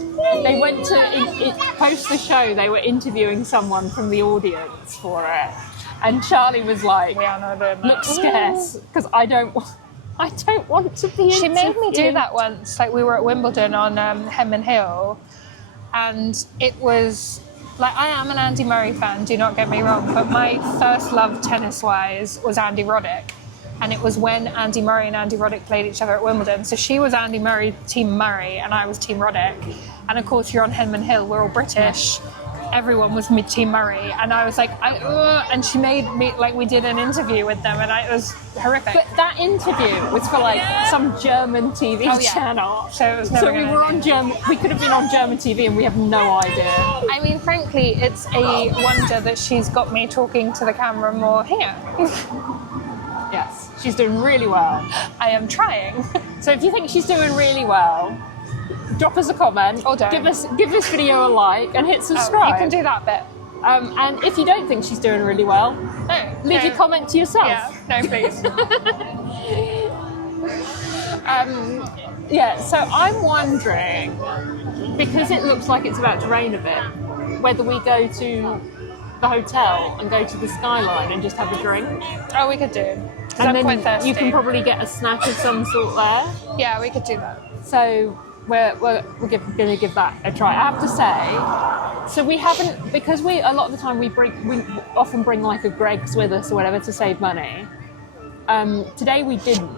they went to post the show. They were interviewing someone from the audience for it, and Charlie was like, We are not doing that. "Look scarce, because I don't want to be." She made me do interviewed." that once. Like, we were at Wimbledon on Hemman Hill, and it was like, I am an Andy Murray fan, do not get me wrong, but my first love tennis-wise was Andy Roddick. And it was when Andy Murray and Andy Roddick played each other at Wimbledon. So she was Andy Murray, Team Murray, and I was Team Roddick. And of course, you're on Henman Hill, we're all British. Everyone was Team Murray. And I was like, and she made me, like, we did an interview with them, and it was horrific. But that interview was for like some German TV Oh, yeah. channel. So it was never So we gonna were be. on German. We could have been on German TV, and we have no idea. I mean, frankly, it's a wonder that she's got me talking to the camera more here. Yes, she's doing really well. I am trying. So if you think she's doing really well, drop us a comment. Or don't. Give this video a like and hit subscribe. You can do that bit. And if you don't think she's doing really well, No. leave your comment to yourself. Yeah, no, please. Yeah, so I'm wondering, because it looks like it's about to rain a bit, whether we go to the hotel and go to the Skyline and just have a drink. Oh, we could do. 'Cause And I'm then quite thirsty. you can probably get a snack of some sort there. Yeah, we could do that. So we're going to give that a try. I have to say, so we haven't, because a lot of the time we often bring like a Greggs with us or whatever to save money. Today we didn't.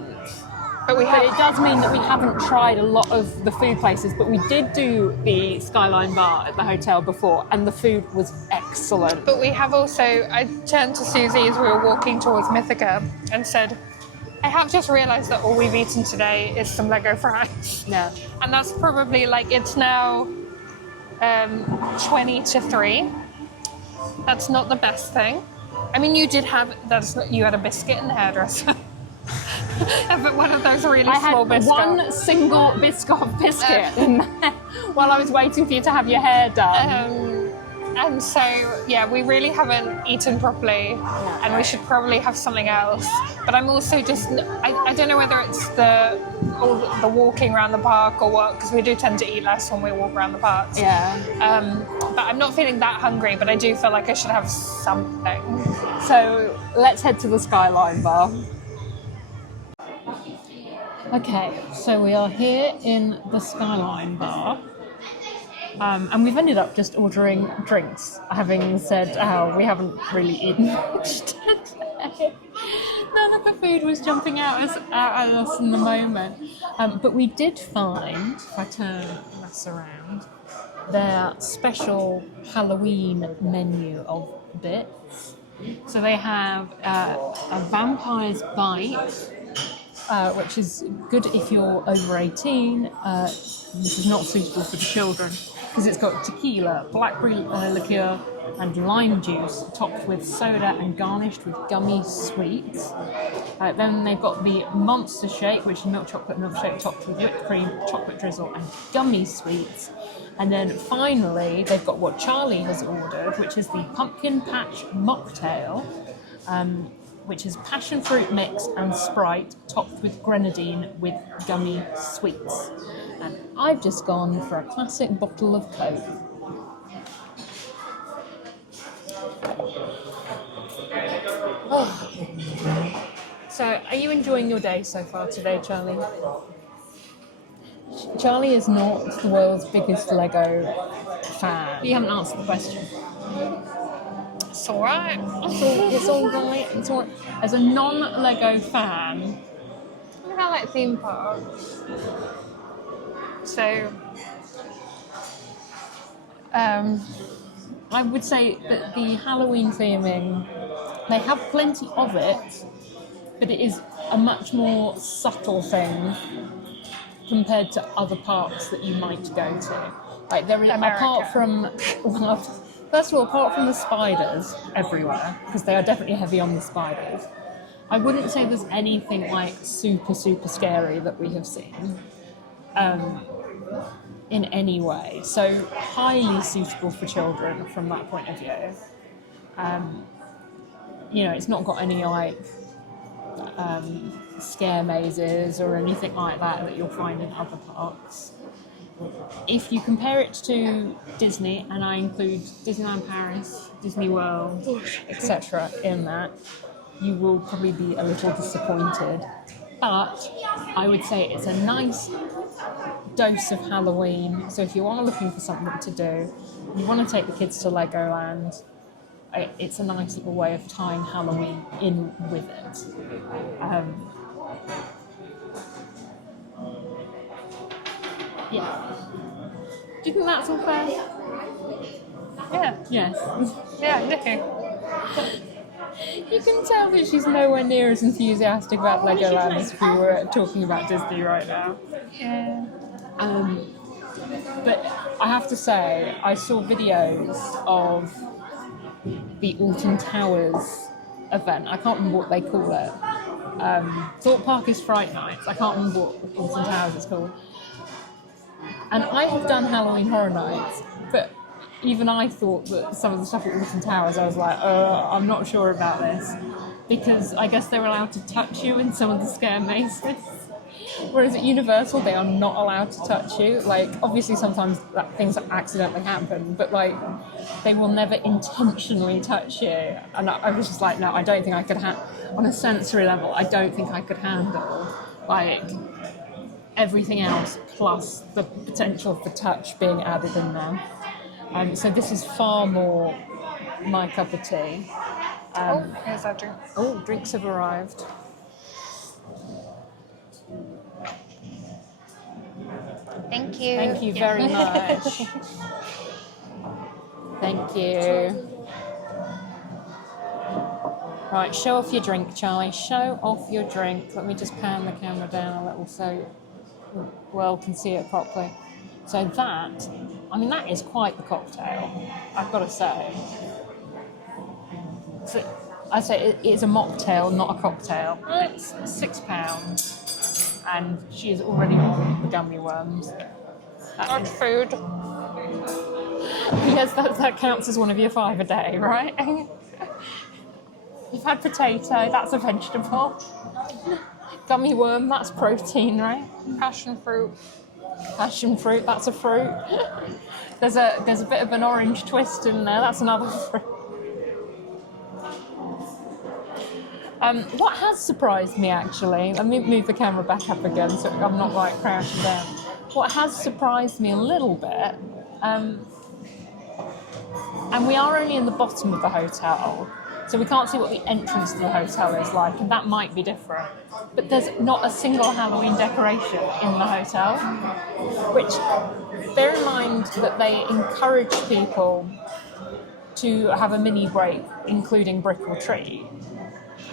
But we But have it does mean that we haven't tried a lot of the food places, but we did do the Skyline Bar at the hotel before, and the food was excellent. But we have also, I turned to Susie as we were walking towards Mythica and said, I have just realised that all we've eaten today is some Lego fries. Yeah. And that's probably like, it's now 20 to 3. That's not the best thing. I mean, you did have, you had a biscuit in the hairdresser. But one of those really I small had biscuits. one single biscuit in there while I was waiting for you to have your hair done. And so, yeah, we really haven't eaten properly, and we should probably have something else. But I'm also just, I don't know whether it's the walking around the park or what, because we do tend to eat less when we walk around the parks. Yeah. But I'm not feeling that hungry, but I do feel like I should have something. So let's head to the Skyline Bar. Okay, so we are here in the Skyline Bar. And we've ended up just ordering drinks, having said how we haven't really eaten much today. None of the food was jumping out at us in the moment. But we did find, if I turn this around, their special Halloween menu of bits. So they have a Vampire's Bite, which is good if you're over 18. This is not suitable for the children because it's got tequila, blackberry liqueur, and lime juice topped with soda and garnished with gummy sweets. Then they've got the Monster Shake, which is milk chocolate milkshake topped with whipped cream, chocolate drizzle, and gummy sweets. And then finally, they've got what Charlie has ordered, which is the Pumpkin Patch Mocktail, which is passion fruit mix and Sprite topped with grenadine with gummy sweets. And I've just gone for a classic bottle of Coke. Oh. So, are you enjoying your day so far today, Charlie? Charlie is not the world's biggest Lego fan. You haven't answered the question. It's all right. It's all right. It's all right. As a non-Lego fan, I like theme parks. So, I would say that the Halloween theming, they have plenty of it, but it is a much more subtle thing compared to other parks that you might go to. Like there is, apart from, well, first of all, apart from the spiders everywhere, because they are definitely heavy on the spiders, I wouldn't say there's anything like super scary that we have seen in any way. So highly suitable for children from that point of view. You know, it's not got any like scare mazes or anything like that you'll find in other parks. If you compare it to Disney, and I include Disneyland Paris, Disney World, etc. in that, you will probably be a little disappointed. But I would say it's a nice dose of Halloween. So if you are looking for something to do, you want to take the kids to Legoland, it's a nice little way of tying Halloween in with it. Yeah. Do you think that's all fair? yeah, Yes. yeah, no. You can tell that she's nowhere near as enthusiastic about Legoland as if we were talking about Disney right now. Yeah. But I have to say, I saw videos of the Alton Towers event. I can't remember what they call it. Thorpe Park is Fright Nights. I can't remember what Alton Towers is called. And I have done Halloween Horror Nights, but even I thought that some of the stuff at Alton Towers, I was like, I'm not sure about this. Because I guess they're allowed to touch you in some of the scare mazes. Whereas at Universal, they are not allowed to touch you. Like, obviously sometimes things accidentally happen, but like, they will never intentionally touch you. And I was just like, no, I don't think I could on a sensory level, I don't think I could handle, like, everything else plus the potential for touch being added in there. So this is far more my cup of tea. Here's our drink. Oh, drinks have arrived. Thank you. Thank you very much. Thank you. Right, show off your drink, Charlie. Show off your drink. Let me just pan the camera down a little so the world can see it properly. So that, I mean, that is quite the cocktail, I've got to say. So, I say it's a mocktail, not a cocktail. It's £6, and she is already on the gummy worms. Not food. Yes, that counts as one of your 5 a day, right? You've had potato, that's a vegetable. Gummy worm, that's protein, right? Passion fruit. Passion fruit, that's a fruit. There's a bit of an orange twist in there, that's another fruit. What has surprised me, actually, let me move the camera back up again so I'm not like crashing down. What has surprised me a little bit, and we are only in the bottom of the hotel, so we can't see what the entrance to the hotel is like, and that might be different. But there's not a single Halloween decoration in the hotel, which, bear in mind that they encourage people to have a mini break, including brick or treat.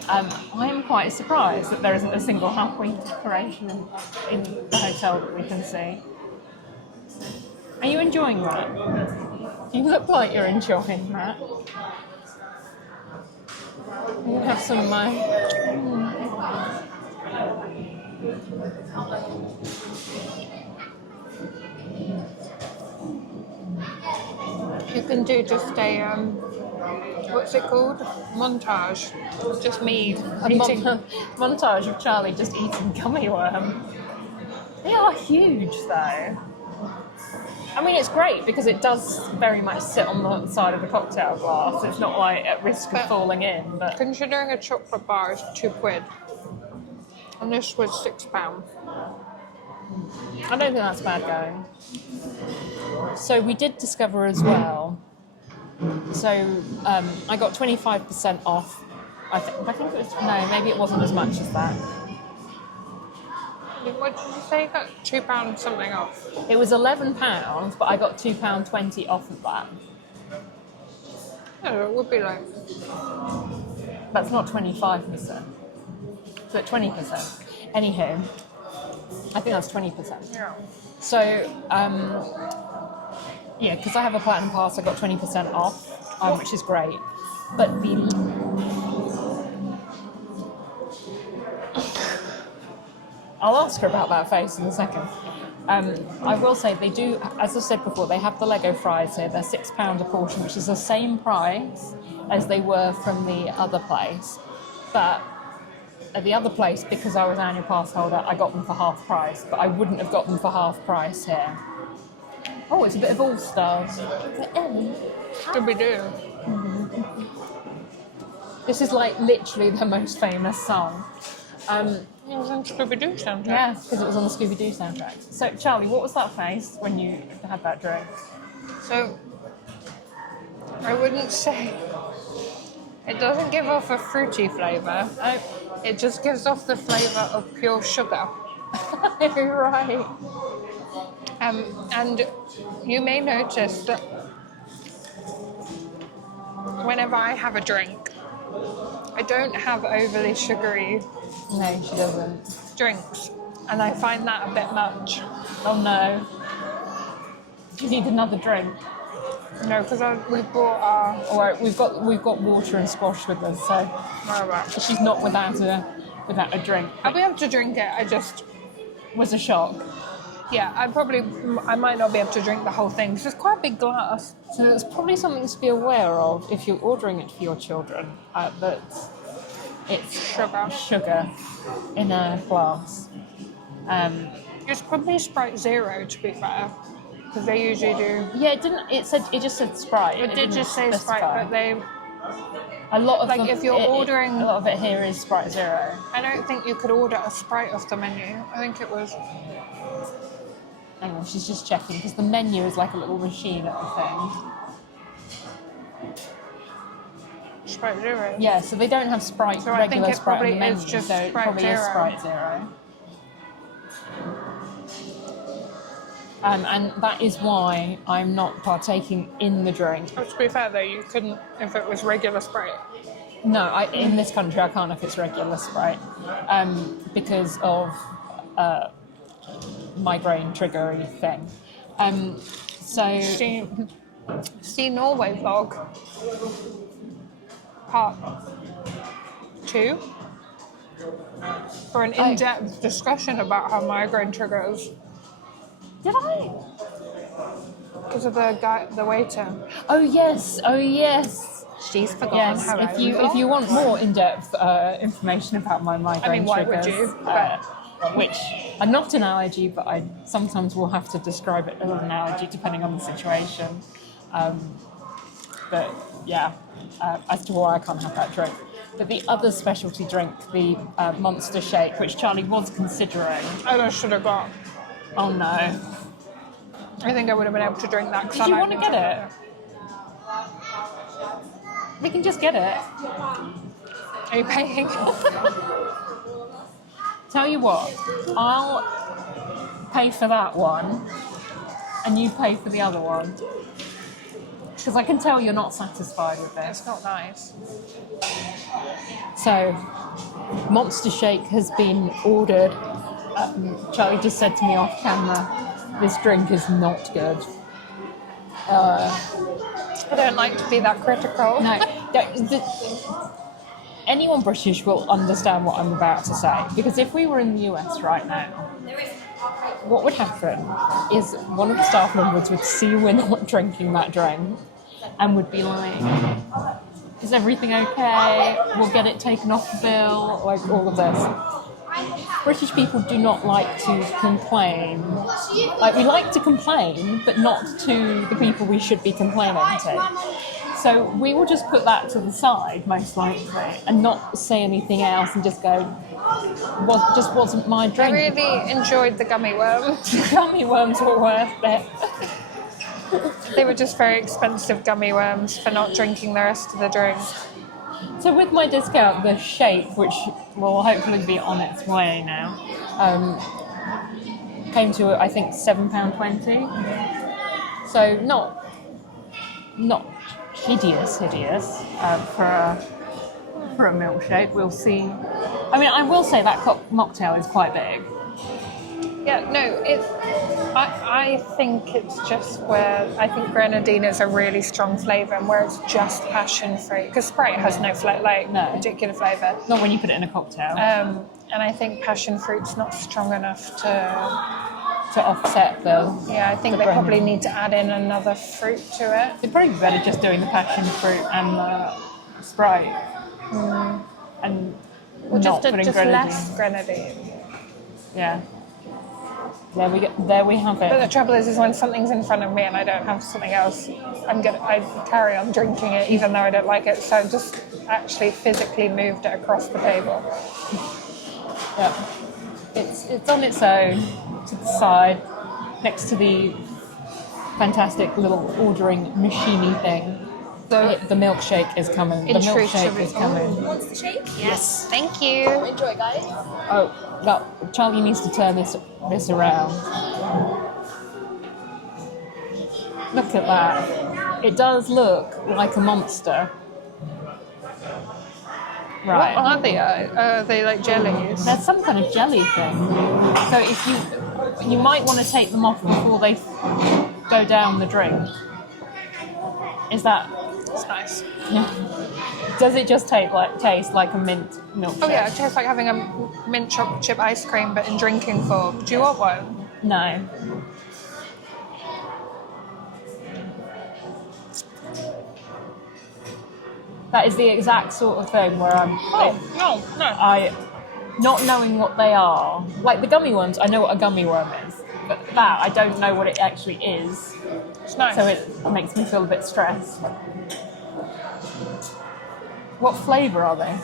I am quite surprised that there isn't a single Halloween decoration in the hotel that we can see. Are you enjoying that? You look like you're enjoying that. You have some of my... You can do just a, what's it called? Montage. Just me eating. montage of Charlie just eating gummy worm. They are huge, though. I mean, it's great because it does very much sit on the side of the cocktail glass. It's not like at risk of falling in. But Considering a chocolate bar is £2, and this was £6. I don't think that's bad going. So we did discover as well. So I got 25% off. I think it was, no, maybe it wasn't as much as that. What did you say? You got £2 something off. It was £11, but I got £2.20 off of that. Oh, it would be like... That's not 25%. So at 20%. Anywho, I think that's 20%. Yeah. So, yeah, because I have a platinum pass, I got 20% off, which is great. But the... I'll ask her about that face in a second. I will say they do, as I said before, they have the Lego fries here. They're £6 a portion, which is the same price as they were from the other place. But at the other place, because I was an annual pass holder, I got them for half price. But I wouldn't have got them for half price here. Oh, it's a bit of All Stars. Scooby-Doo. This is like literally their most famous song. It was on Scooby-Doo soundtrack. Yeah, because it was on the Scooby-Doo soundtrack. So, Charlie, what was that face when you had that drink? So, I wouldn't say... It doesn't give off a fruity flavour. It just gives off the flavour of pure sugar. Right. And you may notice that whenever I have a drink, I don't have overly sugary No, she doesn't. drinks, and I find that a bit much. Oh no. Do you need another drink? No, because we brought our... All right, we've got water and squash with us, so she's not without a drink. I'll be able to drink it. I just... Was a shock. Yeah, I might not be able to drink the whole thing because it's quite a big glass. So there's probably something to be aware of if you're ordering it for your children. That it's sugar in a glass. It's probably Sprite Zero, to be fair, because they usually do. Yeah, it didn't. It just said Sprite. It did just say Sprite, but they. A lot of like if you're ordering. A lot of it here is Sprite Zero. I don't think you could order a Sprite off the menu. I think it was. Hang on, she's just checking because the menu is like a little machine at the thing. Sprite Zero. Yeah, so they don't have Sprite, So I regular think it Sprite on probably the menu, is just so it Sprite probably Zero. is Sprite Zero. And that is why I'm not partaking in the drink. To be fair though, you couldn't if it was regular Sprite. No, in this country I can't if it's regular Sprite, because of migraine triggery thing. So See Norway vlog, part 2, for an in-depth discussion about how migraine triggers. did I? Because of the waiter. Oh yes. She's forgotten Yes, her if own you vlog. want more in-depth information about my migraine why would triggers, you? which are not an allergy, but I sometimes will have to describe it as an allergy depending on the situation. But yeah, as to why I can't have that drink. But the other specialty drink, the Monster Shake, which Charlie was considering. I should have got. Oh no! I think I would have been able to drink that. 'Cause Did I you like want to get it? We can just get it. Are you paying? Tell you what, I'll pay for that one, and you pay for the other one. Because I can tell you're not satisfied with this. It's not nice. So, Monster Shake has been ordered. Charlie just said to me off camera, this drink is not good. I don't like to be that critical. No, anyone British will understand what I'm about to say. Because if we were in the US right now, what would happen is one of the staff members would see we're not drinking that drink and would be like, is everything okay? We'll get it taken off the bill, like all of this. British people do not like to complain. Like, we like to complain, but not to the people we should be complaining to. So we will just put that to the side, most likely, and not say anything else and just go, just wasn't my I drink. really enjoyed the gummy worms. Gummy worms were worth it. They were just very expensive gummy worms for not drinking the rest of the drink. So with my discount, the shake, which will hopefully be on its way now, came to, I think, £7.20. So not hideous for a milkshake. We'll see. I mean, I will say that mocktail is quite big. Yeah, no, I think it's just where I think grenadine is a really strong flavour, and where it's just passion fruit, because Sprite has no particular flavour. Not when you put it in a cocktail. And I think passion fruit's not strong enough to offset the. Yeah, I think they probably need to add in another fruit to it. It'd probably be better just doing the passion fruit and the Sprite, and just grenadine. less grenadine. Yeah. There we have it. But the trouble is when something's in front of me and I don't have something else, I carry on drinking it even though I don't like it. So I just actually physically moved it across the table. Yeah. It's on its own to the side, next to the fantastic little ordering machiney thing. The milkshake is coming. The milkshake is coming. Wants the shake? Yes. Thank you. Enjoy, guys. Oh, no, Charlie needs to turn this around. Look at that. It does look like a monster. Right. What are they? Are they like jellies? There's some kind of jelly thing. So if you might want to take them off before they go down the drink. Is that? It's nice. Yeah. Does it just taste like a mint milkshake? Oh yeah, it tastes like having a mint chocolate chip ice cream, but in drinking form. Do you want one? No. That is the exact sort of thing where I'm. No. Not knowing what they are. Like the gummy ones, I know what a gummy worm is, but that I don't know what it actually is. It's nice. So it makes me feel a bit stressed. What flavour are they?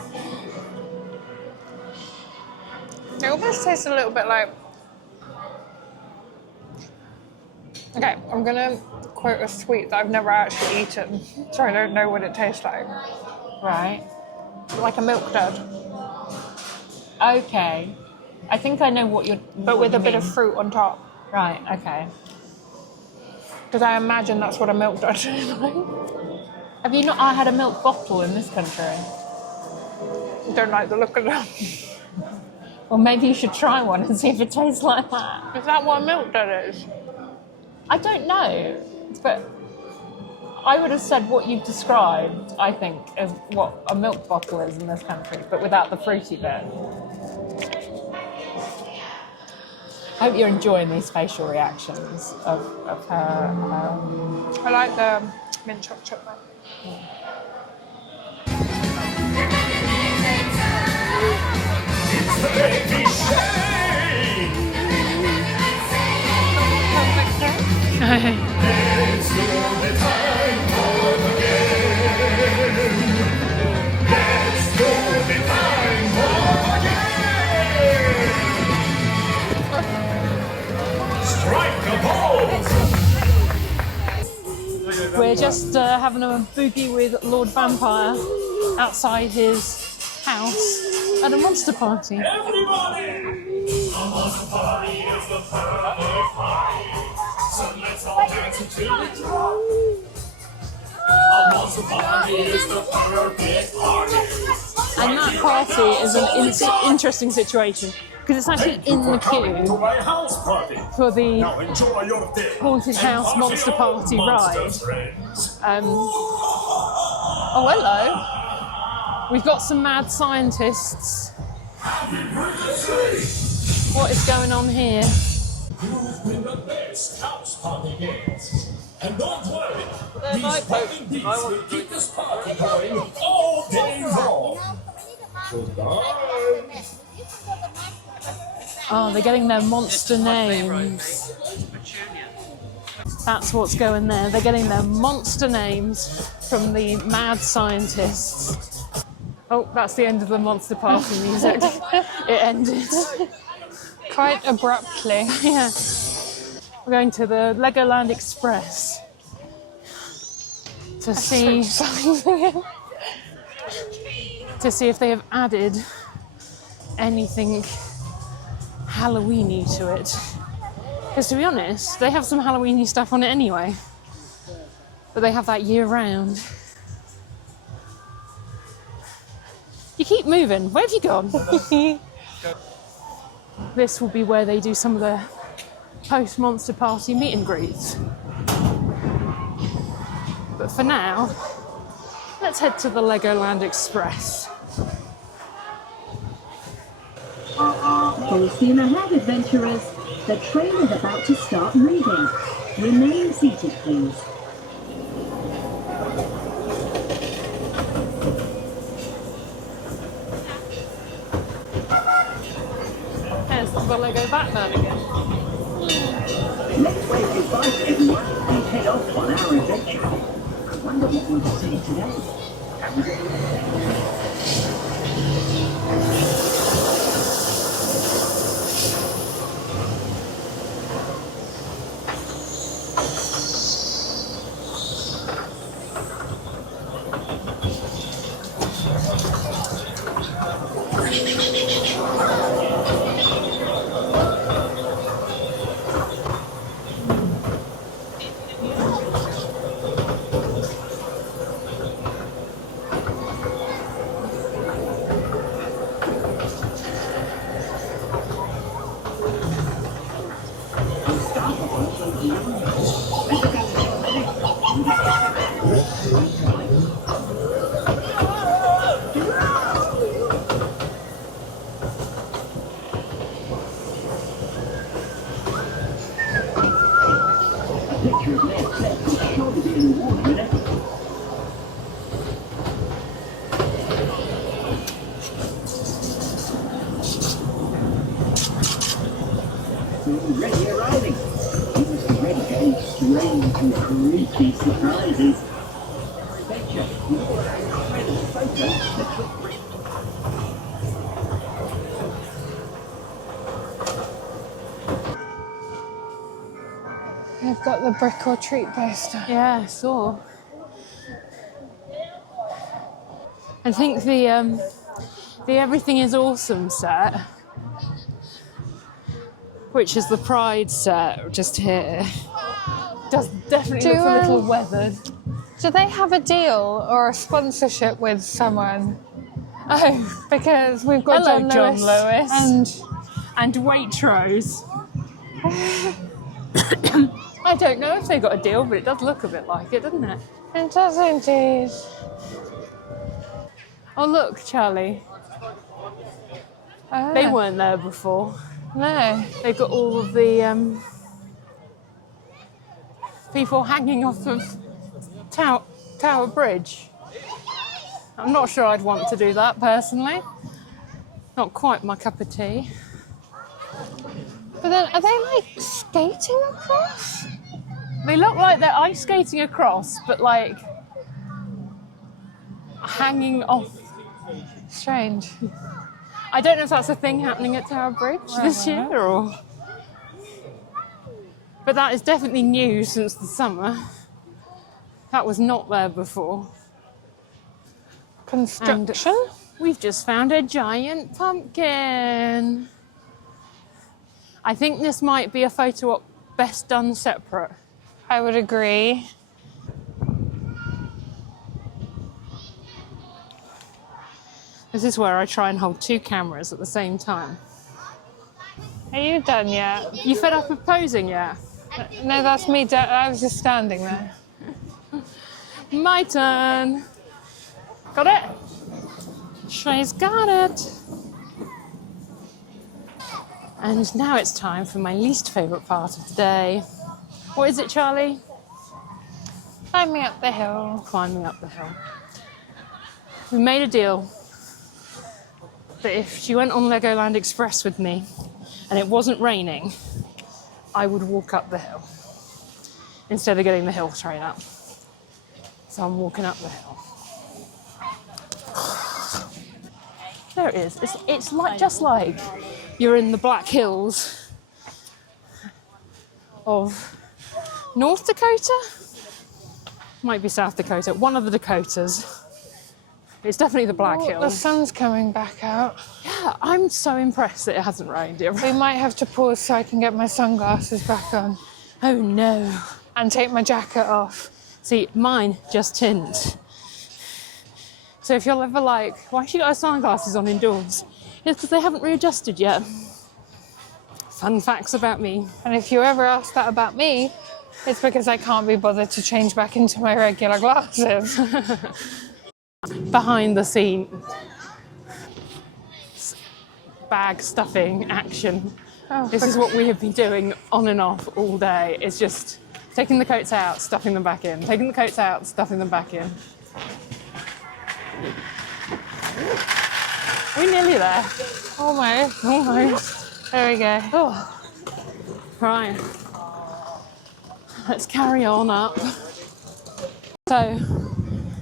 It almost tastes a little bit like. Okay, I'm gonna quote a sweet that I've never actually eaten, so I don't know what it tastes like. Right. Like a milk dud. Okay. I think I know what you're. But with a bit of fruit on top. Right. Okay. Because I imagine that's what a milk dud is like. Have you not? I had a milk bottle in this country. Don't like the look of them. Well, maybe you should try one and see if it tastes like that. Is that what a milk dud is? I don't know, but I would have said what you've described, I think, is what a milk bottle is in this country, but without the fruity bit. I hope you're enjoying these facial reactions of her. I like the mint chocolate. We're just having a boogie with Lord Vampire outside his house at a monster party. Everybody! A monster party is the perfect party. So let's all dance until we drop. A monster party is the perfect party. And that party is an interesting situation because it's actually in the queue for the Haunted House Monster Party ride. Oh, hello. We've got some mad scientists. What is going on here? Who's been the best house party games? And don't worry, these pumping beats will keep this party going all day long. Goodbye. Oh, they're getting their monster names. That's what's going there. They're getting their monster names from the mad scientists. Oh, that's the end of the monster party music. It ended. Quite abruptly. Yeah. We're going to the Legoland Express to see if they have added anything Halloweeny to it. Because to be honest, they have some Halloweeny stuff on it anyway. But they have that year round. You keep moving. Where have you gone? This will be where they do some of the post-Monster Party meet and greets. But for now, let's head to the Legoland Express. Full steam ahead, adventurers. The train is about to start moving. Remain seated, please. There's the Lego Batman again. Let's wave goodbye to everyone and head off on our adventure. I wonder what we'll see today. Already arriving. You must be ready for any strange and creepy surprises. Adventure, you all have incredible photos that look pretty. They've got the brick or treat poster. Yeah, I saw. I think the Everything is Awesome set, which is the Pride set just here, Does definitely look a little weathered. Do they have a deal or a sponsorship with someone? Oh, Because we've got hello, John Lewis and Waitrose. I don't know if they got a deal, but it does look a bit like it, doesn't it? It does indeed. Oh look, Charlie. Ah, They weren't there before. no. They've got all of the people hanging off of Tower Bridge. I'm not sure I'd want to do that personally. Not quite my cup of tea. But then, are they like skating across? They look like they're ice skating across, but like hanging off. Strange. I don't know if that's a thing happening at Tower Bridge this year or. But that is definitely new since the summer. That was not there before. Construction? And we've just found a giant pumpkin. I think this might be a photo op best done separate. I would agree. This is where I try and hold two cameras at the same time. Are you done yet? You fed up of posing yet? No, that's me. I was just standing there. My turn. Got it? She's got it. And now it's time for my least favourite part of the day. What is it, Charlie? Climbing up the hill. Climbing up the hill. We made a deal that if she went on Legoland Express with me and it wasn't raining, I would walk up the hill instead of getting the hill train up. So I'm walking up the hill. There it is. It's like just like you're in the Black Hills of North Dakota? Might be South Dakota. One of the Dakotas. It's definitely the Black The Hills. sun's coming back out. Yeah, I'm so impressed that it hasn't rained. We might have to pause so I can get my sunglasses back on Oh no. and take my jacket off. See, mine just tint. So if you're ever like, why has she got her sunglasses on indoors? It's because they haven't readjusted yet. Fun facts about me. And if you ever ask that about me, it's because I can't be bothered to change back into my regular glasses. Behind the scene bag stuffing action. Oh, This is what we have been doing on and off all day. It's just taking the coats out, stuffing them back in. Taking the coats out, stuffing them back in. We're nearly there. Almost. Almost. There we go. Oh. Right. Let's carry on up. So,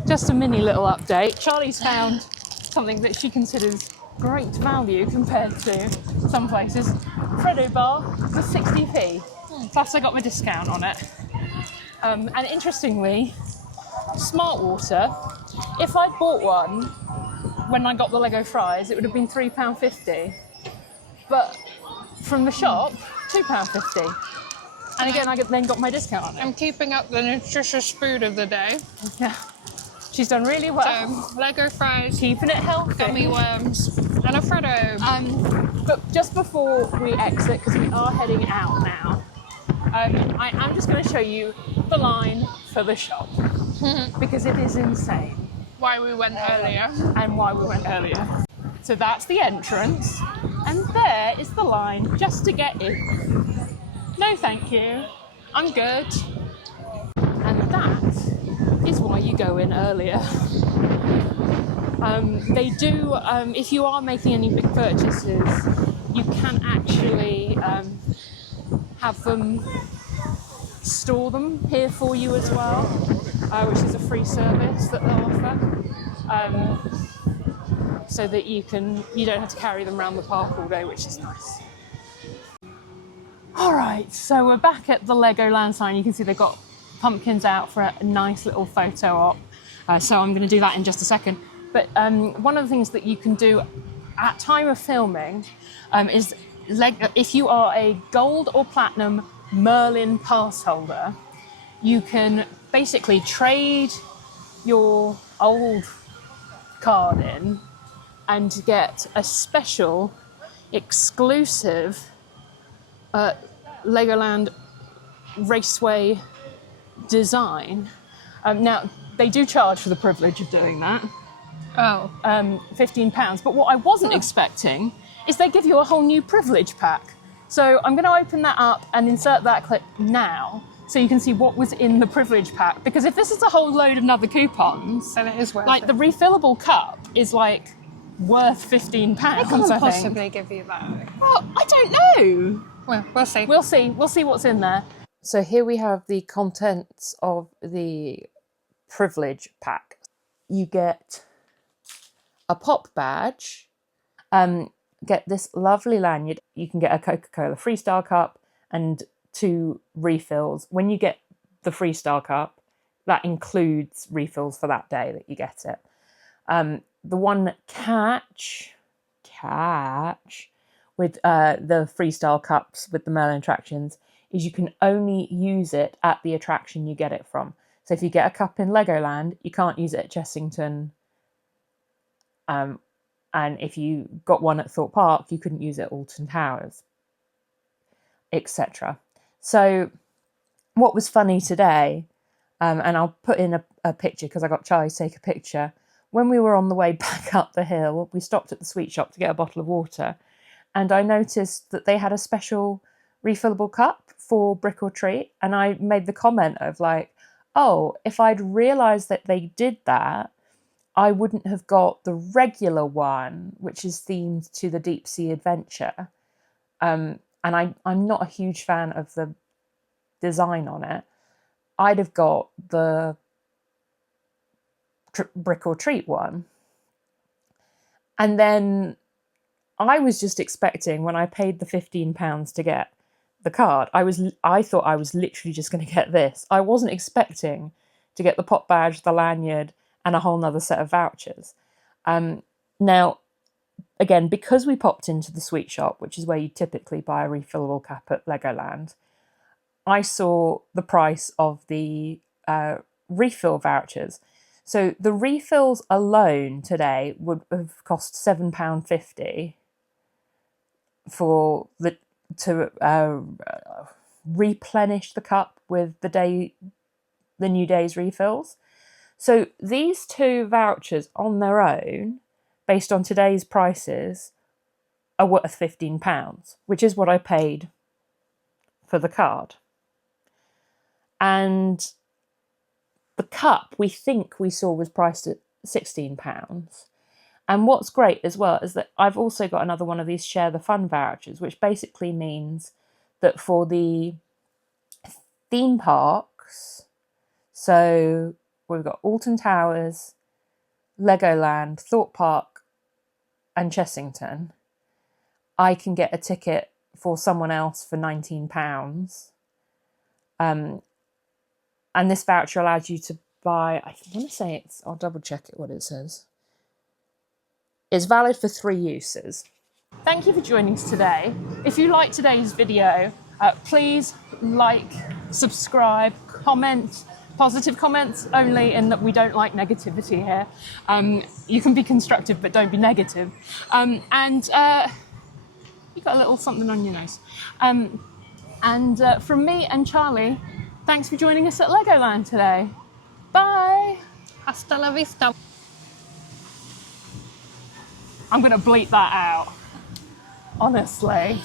just a mini little update. Charlie's found something that she considers great value compared to some places. Freddo bar for 60p. Plus I got my discount on it. And interestingly, Smart Water, if I'd bought one when I got the Lego fries, it would have been £3.50. But from the shop, £2.50. And again, I then got my discount on it. I'm keeping up the nutritious food of the day. Yeah. She's done really well. So, Lego fries, Keeping it healthy. gummy worms, and a Freddo. But just before we exit, because we are heading out now, I am just going to show you the line for the shop. Because it is insane. Why we went earlier. And why we went earlier. So that's the entrance. And there is the line just to get in. No thank you. I'm good. And that is why you go in earlier. They do, if you are making any big purchases, you can actually have them store them here for you as well, which is a free service that they'll offer, so that you don't have to carry them around the park all day, which is nice. All right, so we're back at the Legoland sign. You can see they've got pumpkins out for a nice little photo op. So I'm going to do that in just a second. But one of the things that you can do at time of filming is if you are a gold or platinum Merlin pass holder, you can basically trade your old card in and get a special exclusive Legoland Raceway design. Now, they do charge for the privilege of doing that. Oh. £15. But what I wasn't expecting is they give you a whole new privilege pack. So I'm going to open that up and insert that clip now so you can see what was in the privilege pack. Because if this is a whole load of other coupons, then it is worth like it. the refillable cup is like worth £15. They I can't think. possibly give you that. Well, I don't know. Well, we'll see. We'll see. We'll see what's in there. So here we have the contents of the privilege pack. You get a pop badge, get this lovely lanyard. You can get a Coca-Cola Freestyle cup and 2 refills. When you get the Freestyle cup, that includes refills for that day that you get it. The one catch with the Freestyle cups with the Merlin attractions is you can only use it at the attraction you get it from. So if you get a cup in Legoland, you can't use it at Chessington. And if you got one at Thorpe Park, you couldn't use it at Alton Towers, etc. So what was funny today, and I'll put in a picture because I got Charlie to take a picture. When we were on the way back up the hill, we stopped at the sweet shop to get a bottle of water, and I noticed that they had a special refillable cup for Brick or Treat, and I made the comment of like, oh, if I'd realised that they did that, I wouldn't have got the regular one, which is themed to the Deep Sea Adventure. And I'm not a huge fan of the design on it. I'd have got the Brick or Treat one. And then I was just expecting, when I paid the £15 to get the card, I thought I was literally just going to get this. I wasn't expecting to get the pop badge, the lanyard, and a whole nother set of vouchers. Now, again, because we popped into the sweet shop, which is where you typically buy a refillable cup at Legoland, I saw the price of the refill vouchers. So the refills alone today would have cost £7.50 to replenish the cup with the new day's refills. So these 2 vouchers on their own, based on today's prices, are worth £15, which is what I paid for the card. And the cup we think we saw was priced at £16. And what's great as well is that I've also got another one of these Share the Fun vouchers, which basically means that for the theme parks, so we've got Alton Towers, Legoland, Thorpe Park, and Chessington, I can get a ticket for someone else for £19. And this voucher allows you to buy, I want to say I'll double check it what it says. It's valid for 3 uses. Thank you for joining us today. If you liked today's video, please like, subscribe, comment. Positive comments only, in that we don't like negativity here. You can be constructive, but don't be negative. And you got a little something on your nose. And from me and Charlie, thanks for joining us at Legoland today. Bye. Hasta la vista. I'm going to bleep that out. Honestly.